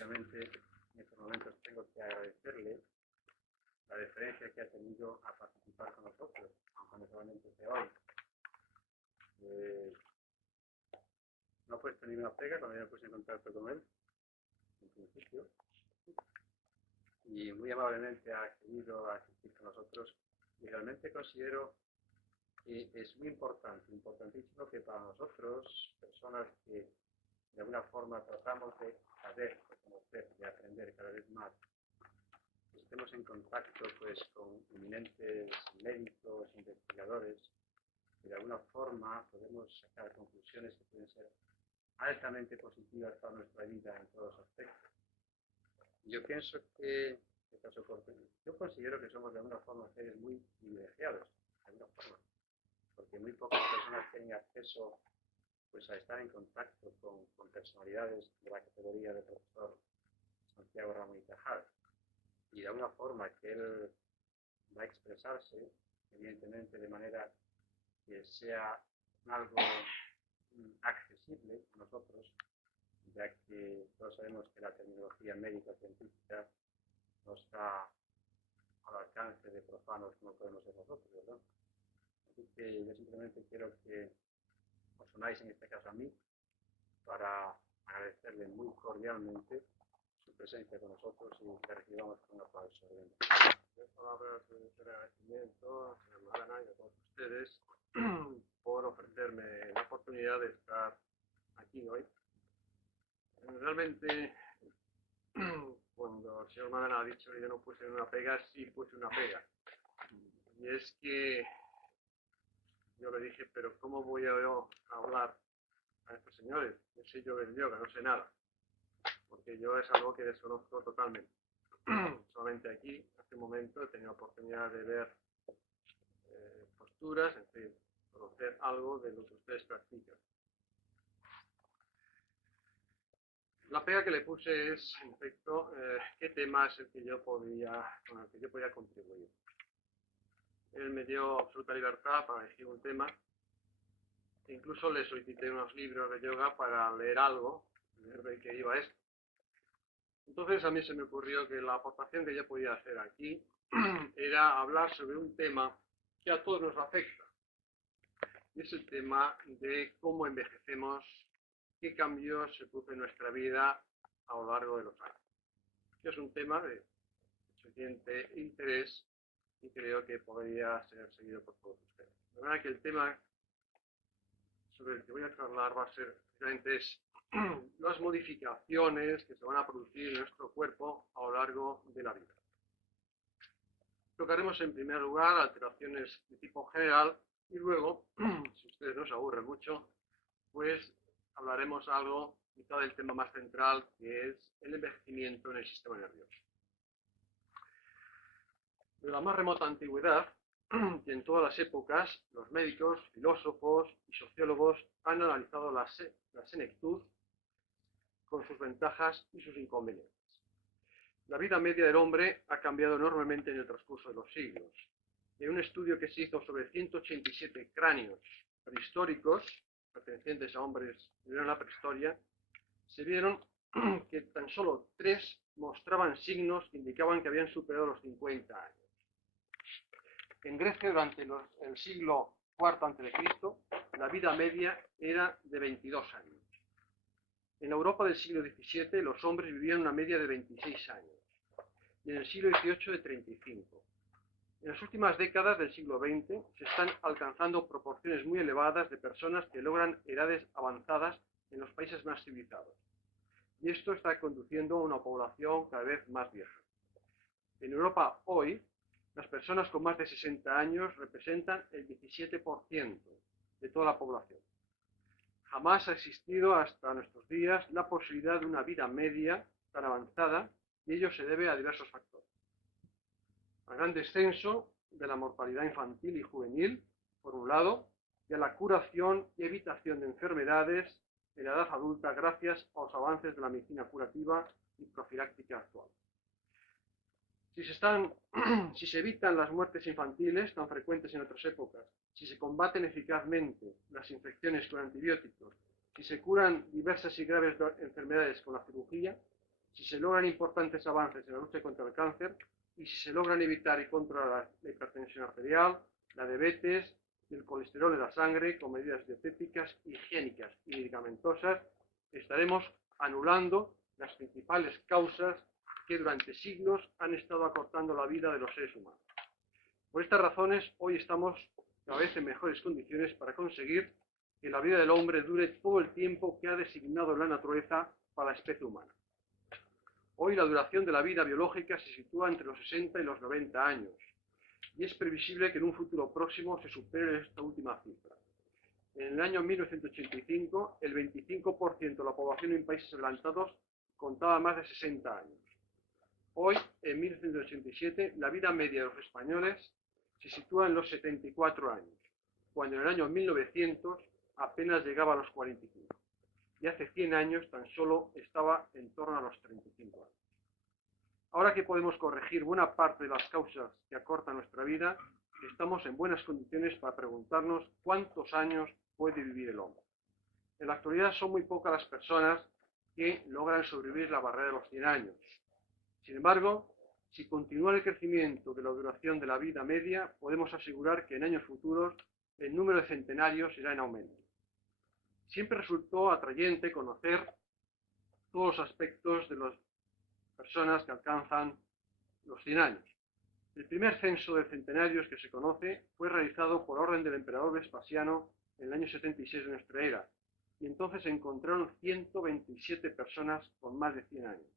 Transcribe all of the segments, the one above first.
Obviamente, en estos momentos tengo que agradecerle la deferencia que ha tenido a participar con nosotros, aunque no solamente sea hoy. No ha puesto ninguna pega cuando yo me puse en contacto con él, en principio, y muy amablemente ha accedido a asistir con nosotros, y realmente considero que es muy importante, importantísimo que para nosotros, personas que de alguna forma tratamos de saber, de conocer, de aprender cada vez más, estemos en contacto pues con eminentes médicos, investigadores, y de alguna forma podemos sacar conclusiones que pueden ser altamente positivas para nuestra vida en todos los aspectos. Yo pienso que yo considero que somos de alguna forma seres muy privilegiados, de alguna forma, porque muy pocas personas tienen acceso pues a estar en contacto con personalidades de la categoría del profesor Santiago Ramón y Cajal, y de alguna forma que él va a expresarse, evidentemente de manera que sea algo accesible a nosotros, ya que todos sabemos que la tecnología médica científica no está al alcance de profanos como podemos ser nosotros, ¿verdad? Así que yo simplemente quiero que os unáis en este caso a mí para agradecerle muy cordialmente su presencia con nosotros y que recibamos con un aplauso. Palabras de agradecimiento a Magdalena y a todos ustedes por ofrecerme la oportunidad de estar aquí hoy. Realmente, cuando el señor Magdalena ha dicho que yo no puse una pega, sí puse una pega. Y es que yo le dije, pero ¿cómo voy a hablar a estos señores? No sé yo del yoga, no sé nada. Porque yo es algo que desconozco totalmente. Solamente aquí, hace un momento, he tenido oportunidad de ver posturas, en fin, conocer algo de lo que ustedes practican. La pega que le puse es, en efecto, qué tema es el que con el que yo podía contribuir. Él me dio absoluta libertad para elegir un tema. Incluso le solicité unos libros de yoga para leer algo, ver de qué iba esto. Entonces a mí se me ocurrió que la aportación que yo podía hacer aquí era hablar sobre un tema que a todos nos afecta. Y es el tema de cómo envejecemos, qué cambios se producen en nuestra vida a lo largo de los años. Es un tema de suficiente interés y creo que podría ser seguido por todos ustedes. De manera que el tema sobre el que voy a hablar va a ser precisamente las modificaciones que se van a producir en nuestro cuerpo a lo largo de la vida. Tocaremos en primer lugar alteraciones de tipo general y luego, si ustedes no se aburren mucho, pues hablaremos algo quizá del tema más central, que es el envejecimiento en el sistema nervioso. De la más remota antigüedad, y en todas las épocas, los médicos, filósofos y sociólogos han analizado la senectud con sus ventajas y sus inconvenientes. La vida media del hombre ha cambiado enormemente en el transcurso de los siglos. En un estudio que se hizo sobre 187 cráneos prehistóricos, pertenecientes a hombres de la prehistoria, se vieron que tan solo 3 mostraban signos que indicaban que habían superado los 50 años. En Grecia, durante el siglo IV a.C., la vida media era de 22 años. En la Europa del siglo XVII, los hombres vivían una media de 26 años. Y en el siglo XVIII, de 35. En las últimas décadas del siglo XX, se están alcanzando proporciones muy elevadas de personas que logran edades avanzadas en los países más civilizados. Y esto está conduciendo a una población cada vez más vieja. En Europa hoy, las personas con más de 60 años representan el 17% de toda la población. Jamás ha existido hasta nuestros días la posibilidad de una vida media tan avanzada, y ello se debe a diversos factores. Al gran descenso de la mortalidad infantil y juvenil, por un lado, y a la curación y evitación de enfermedades en la edad adulta gracias a los avances de la medicina curativa y profiláctica actual. Si se evitan las muertes infantiles tan frecuentes en otras épocas, si se combaten eficazmente las infecciones con antibióticos, si se curan diversas y graves enfermedades con la cirugía, si se logran importantes avances en la lucha contra el cáncer y si se logran evitar y controlar la hipertensión arterial, la diabetes y el colesterol en la sangre con medidas dietéticas, higiénicas y medicamentosas, estaremos anulando las principales causas que durante siglos han estado acortando la vida de los seres humanos. Por estas razones, hoy estamos cada vez en mejores condiciones para conseguir que la vida del hombre dure todo el tiempo que ha designado la naturaleza para la especie humana. Hoy la duración de la vida biológica se sitúa entre los 60 y los 90 años, y es previsible que en un futuro próximo se supere esta última cifra. En el año 1985, el 25% de la población en países adelantados contaba más de 60 años. Hoy, en 1987, la vida media de los españoles se sitúa en los 74 años, cuando en el año 1900 apenas llegaba a los 45. Y hace 100 años tan solo estaba en torno a los 35 años. Ahora que podemos corregir buena parte de las causas que acortan nuestra vida, estamos en buenas condiciones para preguntarnos cuántos años puede vivir el hombre. En la actualidad son muy pocas las personas que logran sobrevivir la barrera de los 100 años. Sin embargo, si continúa el crecimiento de la duración de la vida media, podemos asegurar que en años futuros el número de centenarios irá en aumento. Siempre resultó atrayente conocer todos los aspectos de las personas que alcanzan los 100 años. El primer censo de centenarios que se conoce fue realizado por orden del emperador Vespasiano en el año 76 de nuestra era, y entonces se encontraron 127 personas con más de 100 años.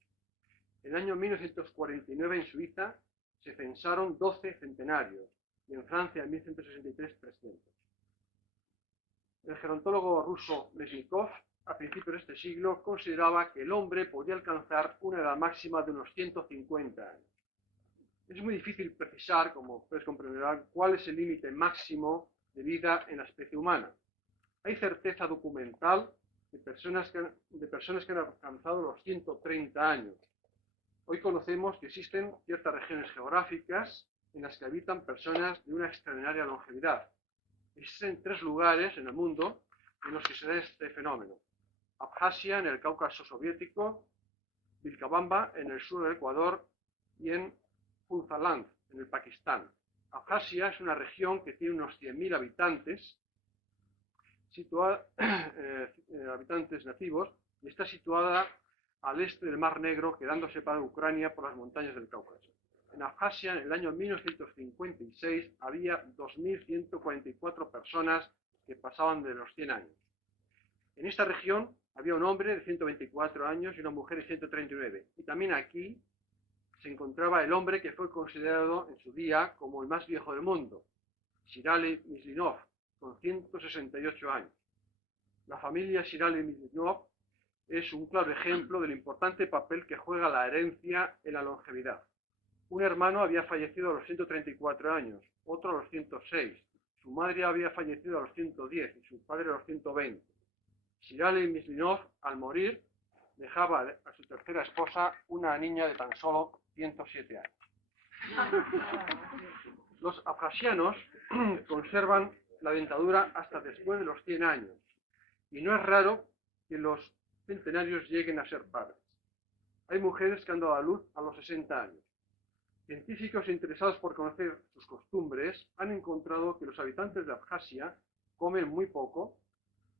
En el año 1949 en Suiza se censaron 12 centenarios, y en Francia en 1163 300. El gerontólogo ruso Lesnikov, a principios de este siglo, consideraba que el hombre podía alcanzar una edad máxima de unos 150 años. Es muy difícil precisar, como ustedes comprenderán, cuál es el límite máximo de vida en la especie humana. Hay certeza documental de personas que han alcanzado los 130 años. Hoy conocemos que existen ciertas regiones geográficas en las que habitan personas de una extraordinaria longevidad. Existen 3 lugares en el mundo en los que se da este fenómeno. Abjasia, en el Cáucaso soviético, Vilcabamba, en el sur del Ecuador, y en Funzaland, en el Pakistán. Abjasia es una región que tiene unos 100.000 habitantes, habitantes nativos, y está situada al este del Mar Negro, quedando separada de Ucrania por las montañas del Cáucaso. En Abjasia, en el año 1956, había 2.144 personas que pasaban de los 100 años. En esta región había un hombre de 124 años y una mujer de 139. Y también aquí se encontraba el hombre que fue considerado en su día como el más viejo del mundo, Shirali Mislinov, con 168 años. La familia Shirali Mislinov es un claro ejemplo del importante papel que juega la herencia en la longevidad. Un hermano había fallecido a los 134 años, otro a los 106. Su madre había fallecido a los 110 y su padre a los 120. Shirali Mislinov, al morir, dejaba a su tercera esposa una niña de tan solo 107 años. Los abjasianos conservan la dentadura hasta después de los 100 años, y no es raro que los centenarios lleguen a ser padres. Hay mujeres que han dado a luz a los 60 años. Científicos interesados por conocer sus costumbres han encontrado que los habitantes de Abjasia comen muy poco,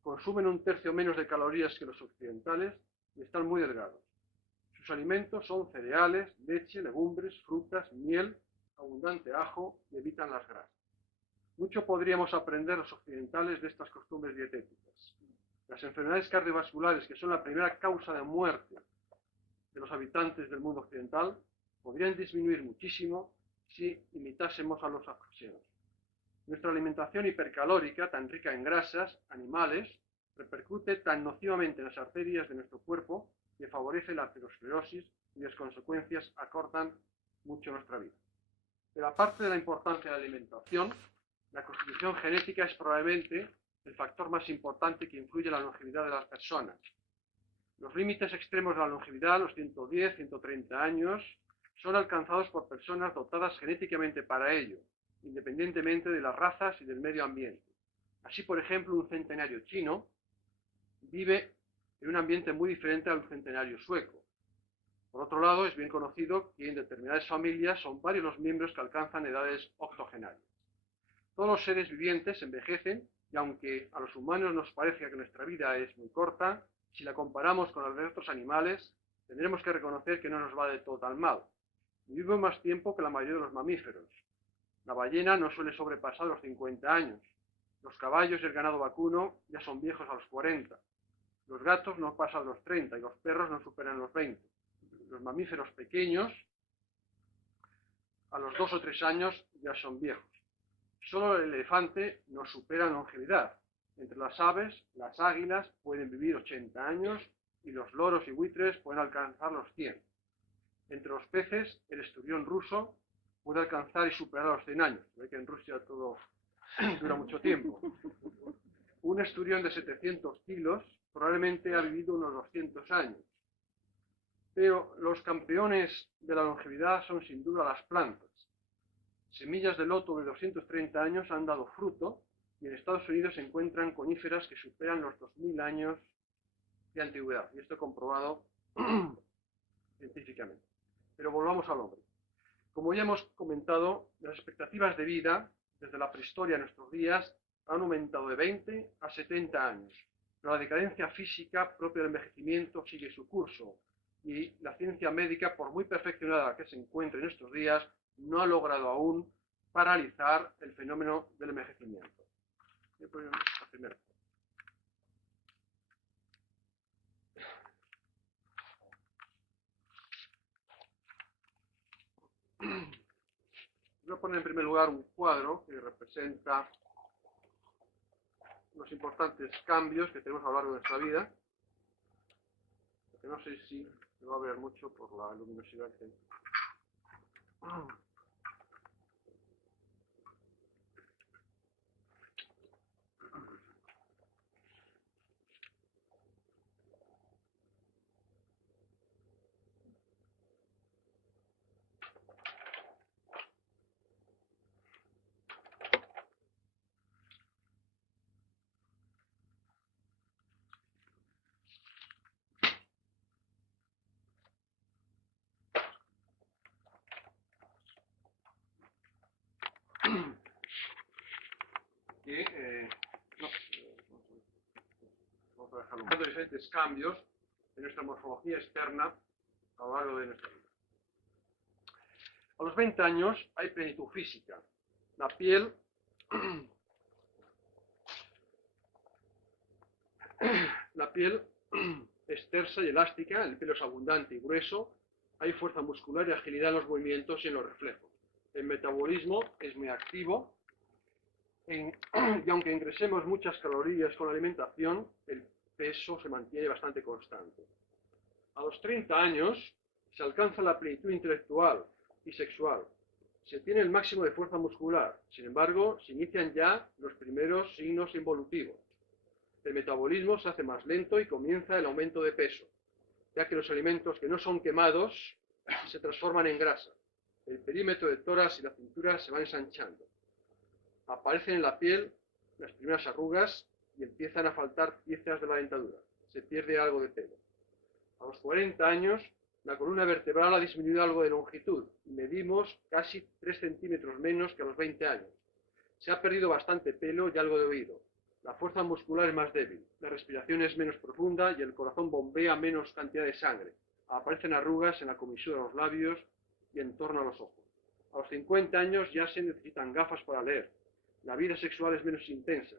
consumen 1/3 menos de calorías que los occidentales y están muy delgados. Sus alimentos son cereales, leche, legumbres, frutas, miel, abundante ajo y evitan las grasas. Mucho podríamos aprender los occidentales de estas costumbres dietéticas. Las enfermedades cardiovasculares, que son la primera causa de muerte de los habitantes del mundo occidental, podrían disminuir muchísimo si imitásemos a los abjasianos. Nuestra alimentación hipercalórica, tan rica en grasas animales, repercute tan nocivamente en las arterias de nuestro cuerpo que favorece la aterosclerosis y las consecuencias acortan mucho nuestra vida. Pero aparte de la importancia de la alimentación, la constitución genética es probablemente el factor más importante que influye en la longevidad de las personas. Los límites extremos de la longevidad, los 110, 130 años, son alcanzados por personas dotadas genéticamente para ello, independientemente de las razas y del medio ambiente. Así, por ejemplo, un centenario chino vive en un ambiente muy diferente al centenario sueco. Por otro lado, es bien conocido que en determinadas familias son varios los miembros que alcanzan edades octogenarias. Todos los seres vivientes envejecen y aunque a los humanos nos parezca que nuestra vida es muy corta, si la comparamos con la de otros animales, tendremos que reconocer que no nos va de todo tan mal. Vivimos más tiempo que la mayoría de los mamíferos. La ballena no suele sobrepasar los 50 años. Los caballos y el ganado vacuno ya son viejos a los 40. Los gatos no pasan los 30 y los perros no superan los 20. Los mamíferos pequeños, a los 2 o 3 años, ya son viejos. Solo el elefante nos supera en longevidad. Entre las aves, las águilas pueden vivir 80 años y los loros y buitres pueden alcanzar los 100. Entre los peces, el esturión ruso puede alcanzar y superar los 100 años. Ve que en Rusia todo dura mucho tiempo. Un esturión de 700 kilos probablemente ha vivido unos 200 años. Pero los campeones de la longevidad son sin duda las plantas. Semillas de loto de 230 años han dado fruto y en Estados Unidos se encuentran coníferas que superan los 2000 años de antigüedad. Y esto comprobado científicamente. Pero volvamos al hombre. Como ya hemos comentado, las expectativas de vida desde la prehistoria a nuestros días han aumentado de 20 a 70 años. Pero la decadencia física propia del envejecimiento sigue su curso y la ciencia médica, por muy perfeccionada que se encuentre en estos días, no ha logrado aún paralizar el fenómeno del envejecimiento. Voy a poner en primer lugar un cuadro que representa los importantes cambios que tenemos a lo largo de nuestra vida. Que no sé si se va a ver mucho por la luminosidad que hay. Vamos a dejarlo. Diferentes cambios en nuestra morfología externa a lo largo de nuestra vida. A los 20 años hay plenitud física. La piel es tersa y elástica, el pelo es abundante y grueso, hay fuerza muscular y agilidad en los movimientos y en los reflejos. El metabolismo es muy activo y aunque ingresemos muchas calorías con la alimentación, el peso se mantiene bastante constante. A los 30 años se alcanza la plenitud intelectual y sexual. Se tiene el máximo de fuerza muscular. Sin embargo, se inician ya los primeros signos involutivos. El metabolismo se hace más lento y comienza el aumento de peso, ya que los alimentos que no son quemados se transforman en grasa. El perímetro del tórax y la cintura se van ensanchando. Aparecen en la piel las primeras arrugas y empiezan a faltar piezas de la dentadura. Se pierde algo de pelo. A los 40 años, la columna vertebral ha disminuido algo de longitud y medimos casi 3 centímetros menos que a los 20 años. Se ha perdido bastante pelo y algo de oído. La fuerza muscular es más débil, la respiración es menos profunda y el corazón bombea menos cantidad de sangre. Aparecen arrugas en la comisura de los labios y en torno a los ojos. A los 50 años ya se necesitan gafas para leer. La vida sexual es menos intensa.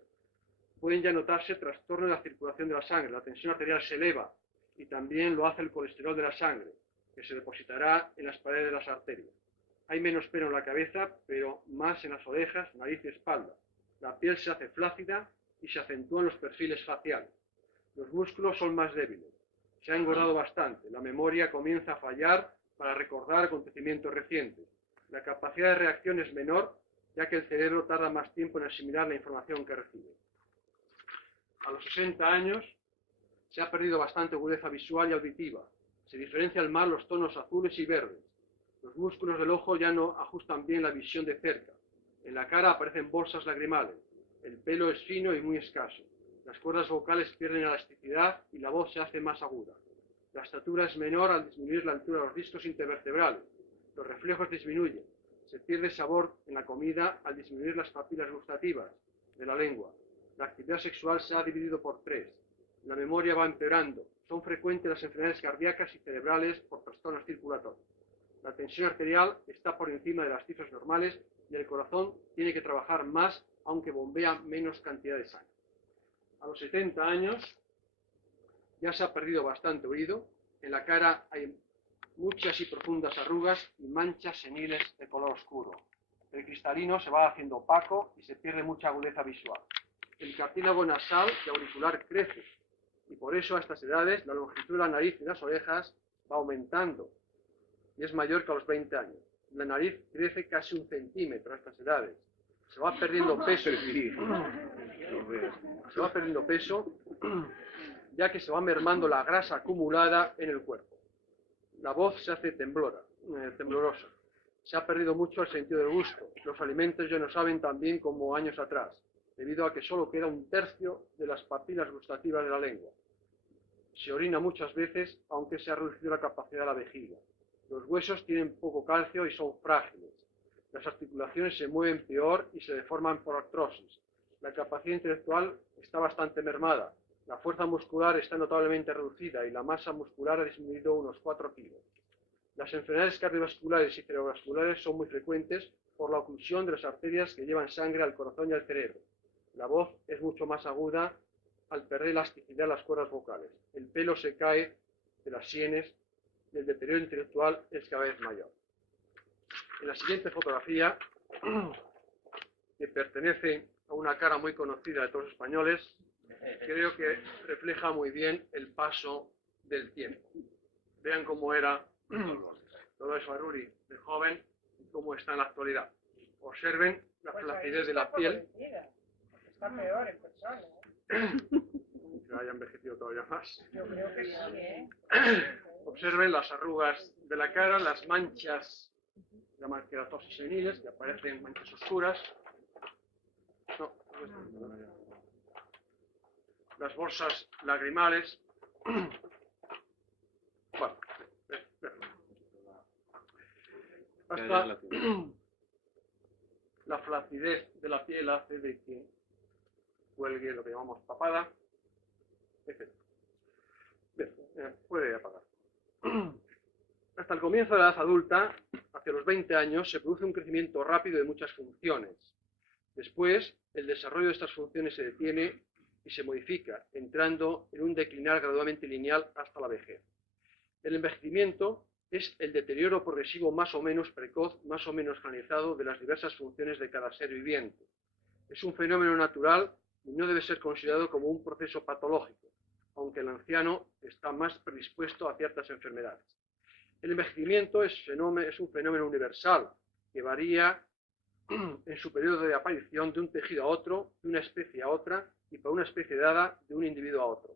Pueden ya notarse trastornos de la circulación de la sangre, la tensión arterial se eleva y también lo hace el colesterol de la sangre, que se depositará en las paredes de las arterias. Hay menos pelo en la cabeza, pero más en las orejas, nariz y espalda. La piel se hace flácida y se acentúan los perfiles faciales. Los músculos son más débiles. Se ha engordado bastante. La memoria comienza a fallar para recordar acontecimientos recientes. La capacidad de reacción es menor, ya que el cerebro tarda más tiempo en asimilar la información que recibe. A los 60 años se ha perdido bastante agudeza visual y auditiva. Se diferencian más los tonos azules y verdes. Los músculos del ojo ya no ajustan bien la visión de cerca. En la cara aparecen bolsas lagrimales. El pelo es fino y muy escaso. Las cuerdas vocales pierden elasticidad y la voz se hace más aguda. La estatura es menor al disminuir la altura de los discos intervertebrales. Los reflejos disminuyen. Se pierde sabor en la comida al disminuir las papilas gustativas de la lengua. La actividad sexual se ha dividido por 3. La memoria va empeorando. Son frecuentes las enfermedades cardíacas y cerebrales por trastornos circulatorios. La tensión arterial está por encima de las cifras normales y el corazón tiene que trabajar más, aunque bombea menos cantidad de sangre. A los 70 años ya se ha perdido bastante oído. En la cara hay muchas y profundas arrugas y manchas seniles de color oscuro. El cristalino se va haciendo opaco y se pierde mucha agudeza visual. El cartílago nasal y auricular crece y por eso a estas edades la longitud de la nariz y las orejas va aumentando y es mayor que a los 20 años. La nariz crece casi 1 centímetro a estas edades. Se va perdiendo peso, ya que se va mermando la grasa acumulada en el cuerpo. La voz se hace temblorosa. Se ha perdido mucho el sentido del gusto. Los alimentos ya no saben tan bien como años atrás, debido a que solo queda 1/3 de las papilas gustativas de la lengua. Se orina muchas veces, aunque se ha reducido la capacidad de la vejiga. Los huesos tienen poco calcio y son frágiles. Las articulaciones se mueven peor y se deforman por artrosis. La capacidad intelectual está bastante mermada. La fuerza muscular está notablemente reducida y la masa muscular ha disminuido unos 4 kilos. Las enfermedades cardiovasculares y cerebrovasculares son muy frecuentes por la oclusión de las arterias que llevan sangre al corazón y al cerebro. La voz es mucho más aguda al perder elasticidad de las cuerdas vocales. El pelo se cae de las sienes y el deterioro intelectual es cada vez mayor. En la siguiente fotografía, que pertenece a una cara muy conocida de todos los españoles, creo que refleja muy bien el paso del tiempo. Vean cómo era Dolores Barruri de joven y cómo está en la actualidad. Observen la flacidez de la piel. Está peor en persona. Que haya envejecido todavía más. Yo creo que sí, ¿eh? Observen las arrugas de la cara, las manchas, llaman queratosis seniles, que aparecen manchas oscuras. No, las bolsas lagrimales. Bueno, hasta la flacidez de la piel hace de que cuelgue lo que llamamos papada, etc. Bien, puede apagar. Hasta el comienzo de la edad adulta, hacia los 20 años, se produce un crecimiento rápido de muchas funciones. Después, el desarrollo de estas funciones se detiene y se modifica, entrando en un declinar gradualmente lineal hasta la vejez. El envejecimiento es el deterioro progresivo más o menos precoz, más o menos generalizado de las diversas funciones de cada ser viviente. Es un fenómeno natural y no debe ser considerado como un proceso patológico, aunque el anciano está más predispuesto a ciertas enfermedades. El envejecimiento es un fenómeno universal que varía en su periodo de aparición de un tejido a otro, de una especie a otra y por una especie dada de un individuo a otro.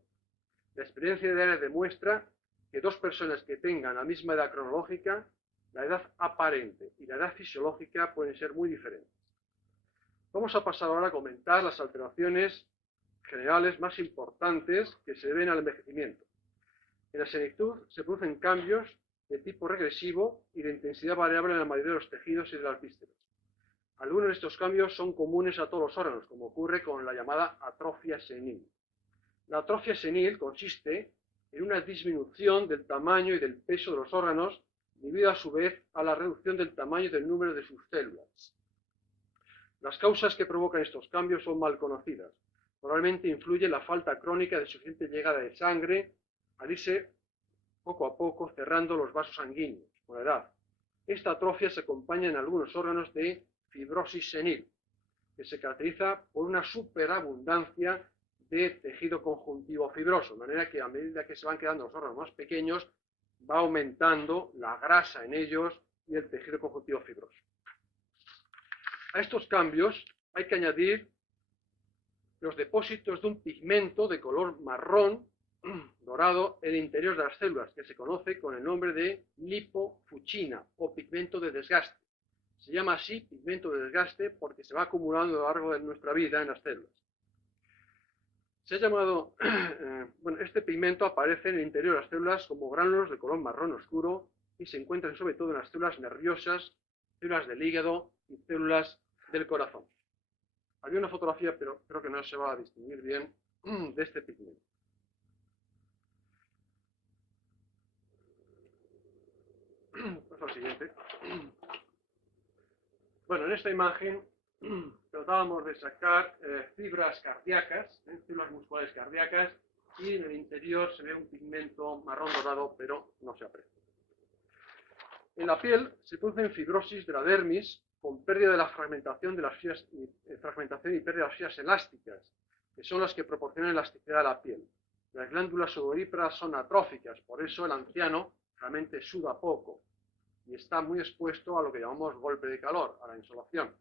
La experiencia diaria demuestra que 2 personas que tengan la misma edad cronológica, la edad aparente y la edad fisiológica pueden ser muy diferentes. Vamos a pasar ahora a comentar las alteraciones generales más importantes que se deben al envejecimiento. En la senectud se producen cambios de tipo regresivo y de intensidad variable en la mayoría de los tejidos y de las vísceras. Algunos de estos cambios son comunes a todos los órganos, como ocurre con la llamada atrofia senil. La atrofia senil consiste en una disminución del tamaño y del peso de los órganos, debido a su vez a la reducción del tamaño y del número de sus células. Las causas que provocan estos cambios son mal conocidas. Probablemente influye la falta crónica de suficiente llegada de sangre, al irse poco a poco cerrando los vasos sanguíneos con la edad. Esta atrofia se acompaña en algunos órganos de fibrosis senil, que se caracteriza por una superabundancia de tejido conjuntivo fibroso, de manera que a medida que se van quedando los órganos más pequeños, va aumentando la grasa en ellos y el tejido conjuntivo fibroso. A estos cambios hay que añadir los depósitos de un pigmento de color marrón dorado en el interior de las células, que se conoce con el nombre de lipofuchina o pigmento de desgaste. Se llama así pigmento de desgaste porque se va acumulando a lo largo de nuestra vida en las células. Se ha llamado, bueno, este pigmento aparece en el interior de las células como gránulos de color marrón oscuro y se encuentran sobre todo en las células nerviosas, células del hígado y células del corazón. Había una fotografía, pero creo que no se va a distinguir bien, de este pigmento. Paso al siguiente. Bueno, en esta imagen tratábamos de sacar fibras cardíacas, células musculares cardíacas, y en el interior se ve un pigmento marrón dorado, pero no se aprecia. En la piel se producen fibrosis de la dermis con pérdida de la fragmentación de las fibras, fragmentación y pérdida de las fibras elásticas, que son las que proporcionan elasticidad a la piel. Las glándulas sudoríparas son atróficas, por eso el anciano realmente suda poco y está muy expuesto a lo que llamamos golpe de calor, a la insolación.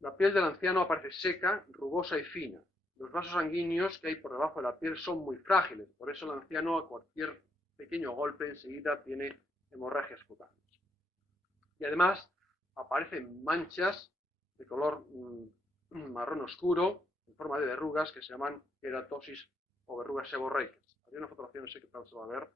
La piel del anciano aparece seca, rugosa y fina. Los vasos sanguíneos que hay por debajo de la piel son muy frágiles, por eso el anciano a cualquier pequeño golpe enseguida tiene hemorragias cutáneas. Y además aparecen manchas de color marrón oscuro en forma de verrugas que se llaman queratosis o verrugas seborreicas. Había una fotografía, no sé qué tal se va a ver.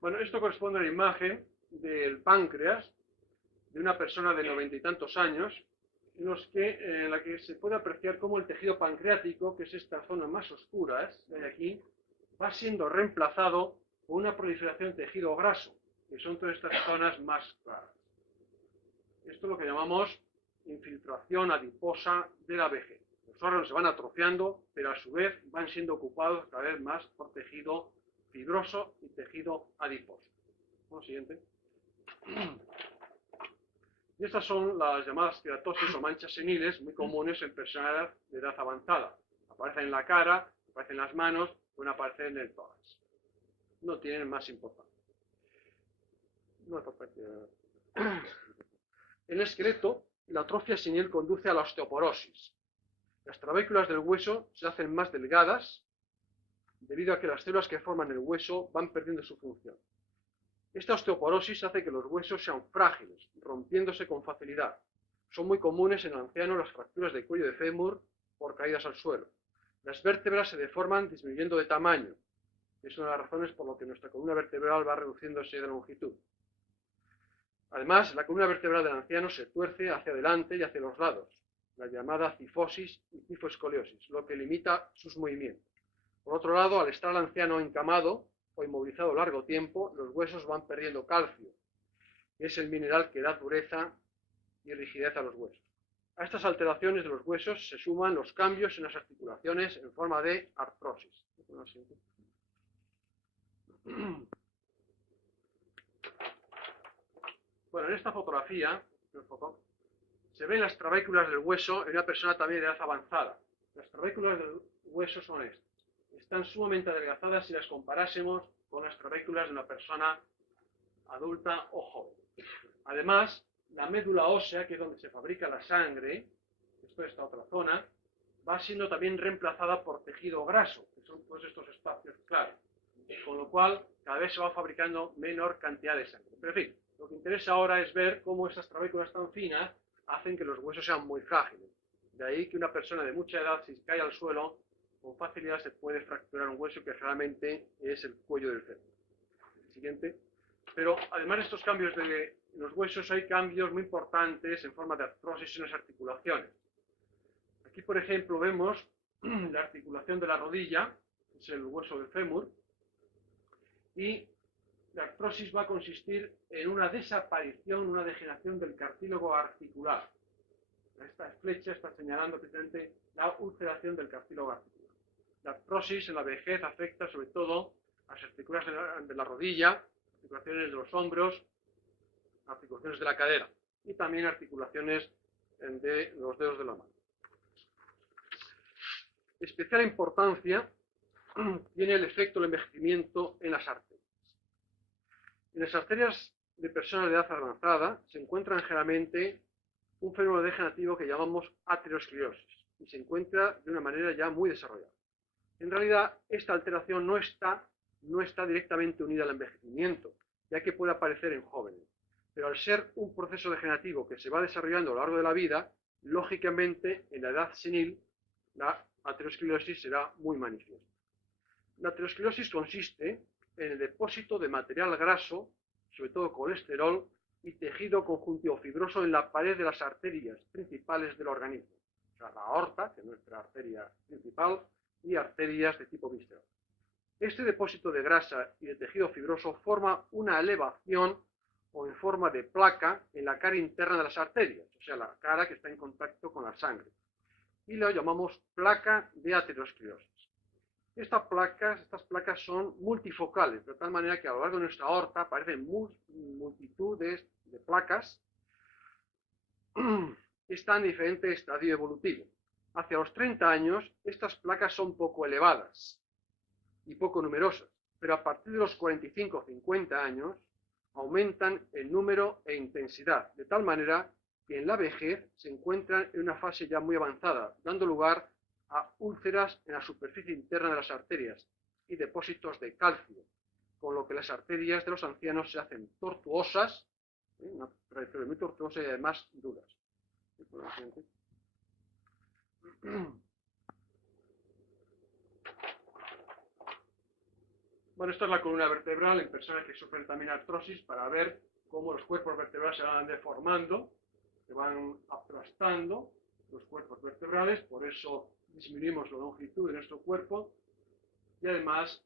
Bueno, esto corresponde a la imagen del páncreas de una persona de 90 y tantos años, en la que se puede apreciar cómo el tejido pancreático, que es esta zona más oscura, de aquí, va siendo reemplazado por una proliferación de tejido graso, que son todas estas zonas más claras. Esto es lo que llamamos infiltración adiposa de la vejez. Los órganos se van atrofiando, pero a su vez van siendo ocupados cada vez más por tejido fibroso y tejido adiposo. Vamos, siguiente. Y estas son las llamadas queratosis o manchas seniles, muy comunes en personas de edad avanzada. Aparecen en la cara, aparecen en las manos, pueden aparecer en el tórax. No tienen más importancia. En el esqueleto, la atrofia senil conduce a la osteoporosis. Las trabéculas del hueso se hacen más delgadas debido a que las células que forman el hueso van perdiendo su función. Esta osteoporosis hace que los huesos sean frágiles, rompiéndose con facilidad. Son muy comunes en el anciano las fracturas de cuello de fémur por caídas al suelo. Las vértebras se deforman disminuyendo de tamaño. Es una de las razones por las que nuestra columna vertebral va reduciéndose de longitud. Además, la columna vertebral del anciano se tuerce hacia adelante y hacia los lados, la llamada cifosis y cifoescoliosis, lo que limita sus movimientos. Por otro lado, al estar el anciano encamado o inmovilizado largo tiempo, los huesos van perdiendo calcio, que es el mineral que da dureza y rigidez a los huesos. A estas alteraciones de los huesos se suman los cambios en las articulaciones en forma de artrosis. Bueno, en esta fotografía se ven las trabéculas del hueso en una persona también de edad avanzada. Las trabéculas del hueso son estas. Están sumamente adelgazadas si las comparásemos con las trabéculas de una persona adulta o joven. Además, la médula ósea, que es donde se fabrica la sangre, esto es esta otra zona, va siendo también reemplazada por tejido graso, que son todos estos espacios claros. Con lo cual, cada vez se va fabricando menor cantidad de sangre. Pero en fin, lo que interesa ahora es ver cómo esas trabéculas tan finas hacen que los huesos sean muy frágiles. De ahí que una persona de mucha edad, si cae al suelo, con facilidad se puede fracturar un hueso que realmente es el cuello del fémur. Siguiente. Pero además de estos cambios de los huesos, hay cambios muy importantes en forma de artrosis en las articulaciones. Aquí, por ejemplo, vemos la articulación de la rodilla, que es el hueso del fémur, y la artrosis va a consistir en una desaparición, una degeneración del cartílago articular. Esta flecha está señalando precisamente la ulceración del cartílago articular. La artrosis en la vejez afecta sobre todo a las articulaciones de la rodilla, articulaciones de los hombros, articulaciones de la cadera y también articulaciones de los dedos de la mano. Especial importancia tiene el efecto del envejecimiento en las arterias. En las arterias de personas de edad avanzada se encuentra generalmente un fenómeno degenerativo que llamamos aterosclerosis y se encuentra de una manera ya muy desarrollada. En realidad, esta alteración no está directamente unida al envejecimiento, ya que puede aparecer en jóvenes, Pero al ser un proceso degenerativo que se va desarrollando a lo largo de la vida, lógicamente en la edad senil la aterosclerosis será muy manifiesta. La aterosclerosis consiste en el depósito de material graso, sobre todo colesterol, y tejido conjuntivo fibroso en la pared de las arterias principales del organismo. O sea, la aorta, que es nuestra arteria principal, y arterias de tipo vísceras. Este depósito de grasa y de tejido fibroso forma una elevación o en forma de placa en la cara interna de las arterias, o sea, la cara que está en contacto con la sangre. Y lo llamamos placa de aterosclerosis. Estas placas son multifocales, de tal manera que a lo largo de nuestra aorta aparecen multitud de placas que están en diferente estadio evolutivo. Hacia los 30 años, estas placas son poco elevadas y poco numerosas, pero a partir de los 45 o 50 años aumentan en número e intensidad, de tal manera que en la vejez se encuentran en una fase ya muy avanzada, dando lugar a úlceras en la superficie interna de las arterias y depósitos de calcio, con lo que las arterias de los ancianos se hacen tortuosas, una trayectoria muy tortuosa y además duras. Bueno, esta es la columna vertebral en personas que sufren también artrosis para ver cómo los cuerpos vertebrales se van deformando, se van aplastando los cuerpos vertebrales, por eso disminuimos la longitud de nuestro cuerpo y además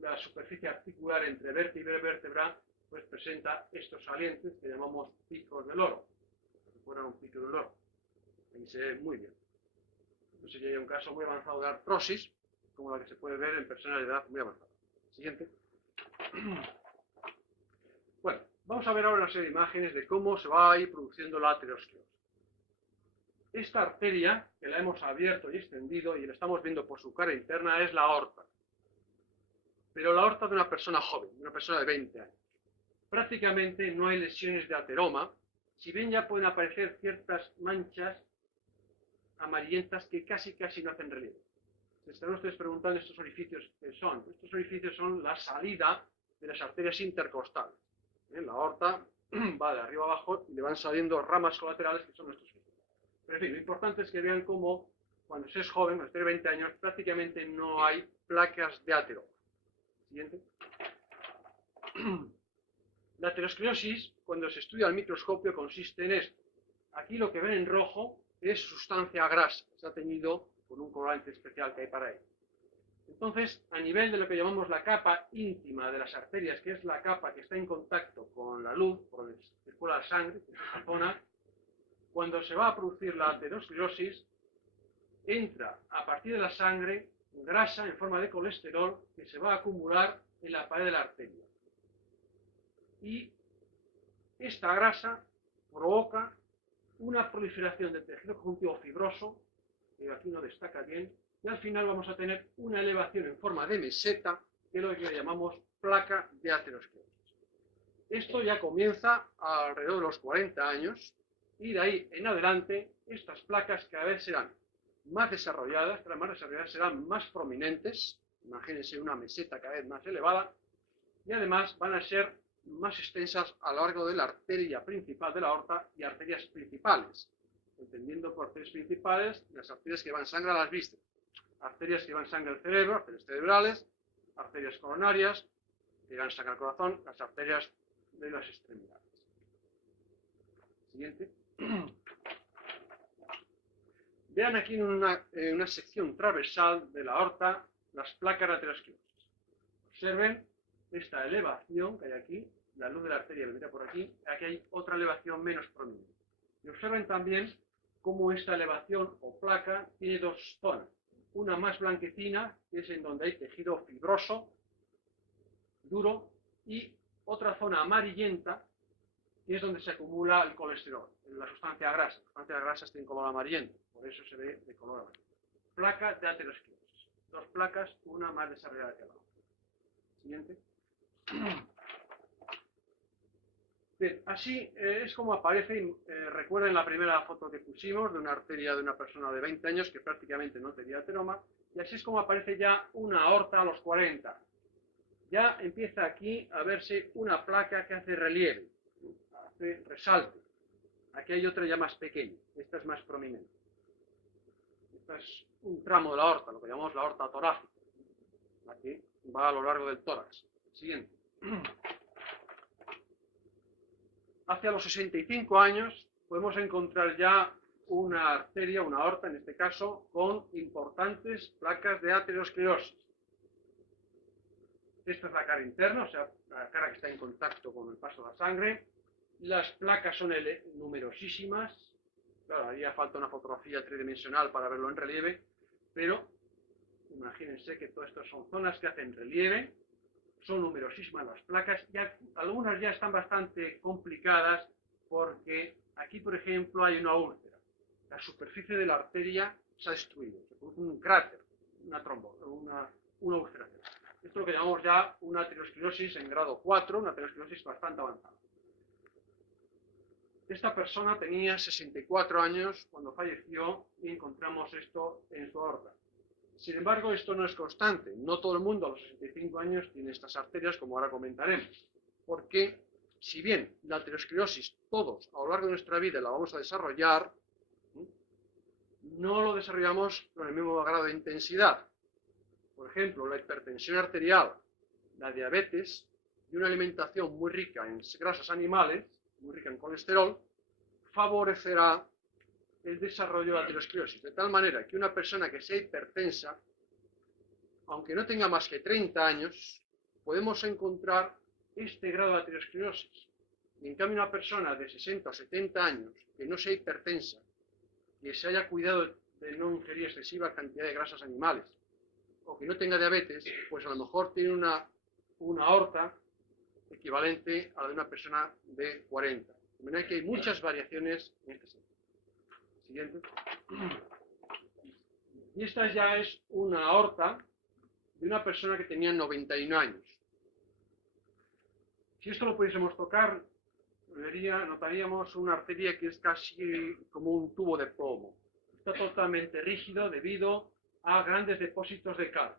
la superficie articular entre vértebra y vértebra pues presenta estos salientes que llamamos picos del loro, como si fuera un pico del loro. Ahí se ve muy bien. Entonces ya hay un caso muy avanzado de artrosis, como la que se puede ver en personas de edad muy avanzada. Siguiente. Bueno, vamos a ver ahora una serie de imágenes de cómo se va a ir produciendo la aterosclerosis. Esta arteria, que la hemos abierto y extendido y la estamos viendo por su cara interna, es la aorta. Pero la aorta de una persona joven, de una persona de 20 años. Prácticamente no hay lesiones de ateroma, si bien ya pueden aparecer ciertas manchas amarillentas que casi no hacen relieve. Se estarán ustedes preguntando estos orificios qué son. Estos orificios son la salida de las arterias intercostales. La aorta va de arriba abajo y le van saliendo ramas colaterales que son nuestros orificios. Pero en fin, lo importante es que vean cómo cuando se es joven, cuando se tiene 20 años, prácticamente no hay placas de ateroma. Siguiente. La aterosclerosis, cuando se estudia al microscopio, consiste en esto. Aquí lo que ven en rojo es sustancia grasa, se ha teñido con un colorante especial que hay para ello. Entonces, a nivel de lo que llamamos la capa íntima de las arterias, que es la capa que está en contacto con la luz, por donde circula la sangre, en esta zona, cuando se va a producir la aterosclerosis, entra a partir de la sangre grasa en forma de colesterol que se va a acumular en la pared de la arteria. Y esta grasa provoca una proliferación de tejido conjuntivo fibroso, que aquí no destaca bien, y al final vamos a tener una elevación en forma de meseta, que es lo que llamamos placa de aterosclerosis. Esto ya comienza alrededor de los 40 años, y de ahí en adelante estas placas cada vez serán más desarrolladas, serán más prominentes, imagínense una meseta cada vez más elevada, y además van a ser más extensas a lo largo de la arteria principal de la aorta y arterias principales, entendiendo por arterias principales las arterias que van sangre a las vísceras, arterias que van sangre al cerebro, arterias cerebrales, arterias coronarias, que van sangre al corazón, las arterias de las extremidades. Siguiente. Vean aquí en una sección transversal de la aorta las placas de aterosclerosis. Observen esta elevación que hay aquí, la luz de la arteria vendría por aquí hay otra elevación menos prominente. Y observen también cómo esta elevación o placa tiene dos zonas. Una más blanquecina, que es en donde hay tejido fibroso, duro, y otra zona amarillenta, que es donde se acumula el colesterol, la sustancia grasa. Las sustancias grasas tienen color amarillento, por eso se ve de color amarillo. Placa de aterosclerosis. Dos placas, una más desarrollada que la otra. Siguiente. Bien, así es como aparece, recuerden la primera foto que pusimos de una arteria de una persona de 20 años que prácticamente no tenía ateroma, y así es como aparece ya una aorta a los 40. Ya empieza aquí a verse una placa que hace relieve. este resalte. Aquí hay otra ya más pequeña, esta es más prominente. Esta es un tramo de la aorta, lo que llamamos la aorta torácica, la que va a lo largo del tórax. Siguiente. Hacia los 65 años podemos encontrar ya una arteria, una aorta en este caso, con importantes placas de aterosclerosis. Esta es la cara interna, o sea, la cara que está en contacto con el paso de la sangre. Las placas son numerosísimas. Claro, haría falta una fotografía tridimensional para verlo en relieve, pero imagínense que todo esto son zonas que hacen relieve, son numerosísimas las placas, y algunas ya están bastante complicadas porque aquí, por ejemplo, hay una úlcera. La superficie de la arteria se ha destruido, se produce un cráter, una ulceración. Esto es lo que llamamos ya una aterosclerosis en grado 4, una aterosclerosis bastante avanzada. Esta persona tenía 64 años cuando falleció y encontramos esto en su aorta. Sin embargo, esto no es constante. No todo el mundo a los 65 años tiene estas arterias, como ahora comentaremos. Porque, si bien la aterosclerosis todos a lo largo de nuestra vida la vamos a desarrollar, no lo desarrollamos con el mismo grado de intensidad. Por ejemplo, la hipertensión arterial, la diabetes y una alimentación muy rica en grasas animales, muy rica en colesterol, favorecerá el desarrollo de la aterosclerosis, de tal manera que una persona que sea hipertensa, aunque no tenga más que 30 años, podemos encontrar este grado de aterosclerosis. Y en cambio una persona de 60 o 70 años que no sea hipertensa, que se haya cuidado de no ingerir excesiva cantidad de grasas animales, o que no tenga diabetes, pues a lo mejor tiene una aorta equivalente a la de una persona de 40. De manera que hay muchas variaciones en este sentido. Siguiente. Y esta ya es una aorta de una persona que tenía 91 años. Si esto lo pudiésemos tocar, notaríamos una arteria que es casi como un tubo de plomo. Está totalmente rígido debido a grandes depósitos de cal.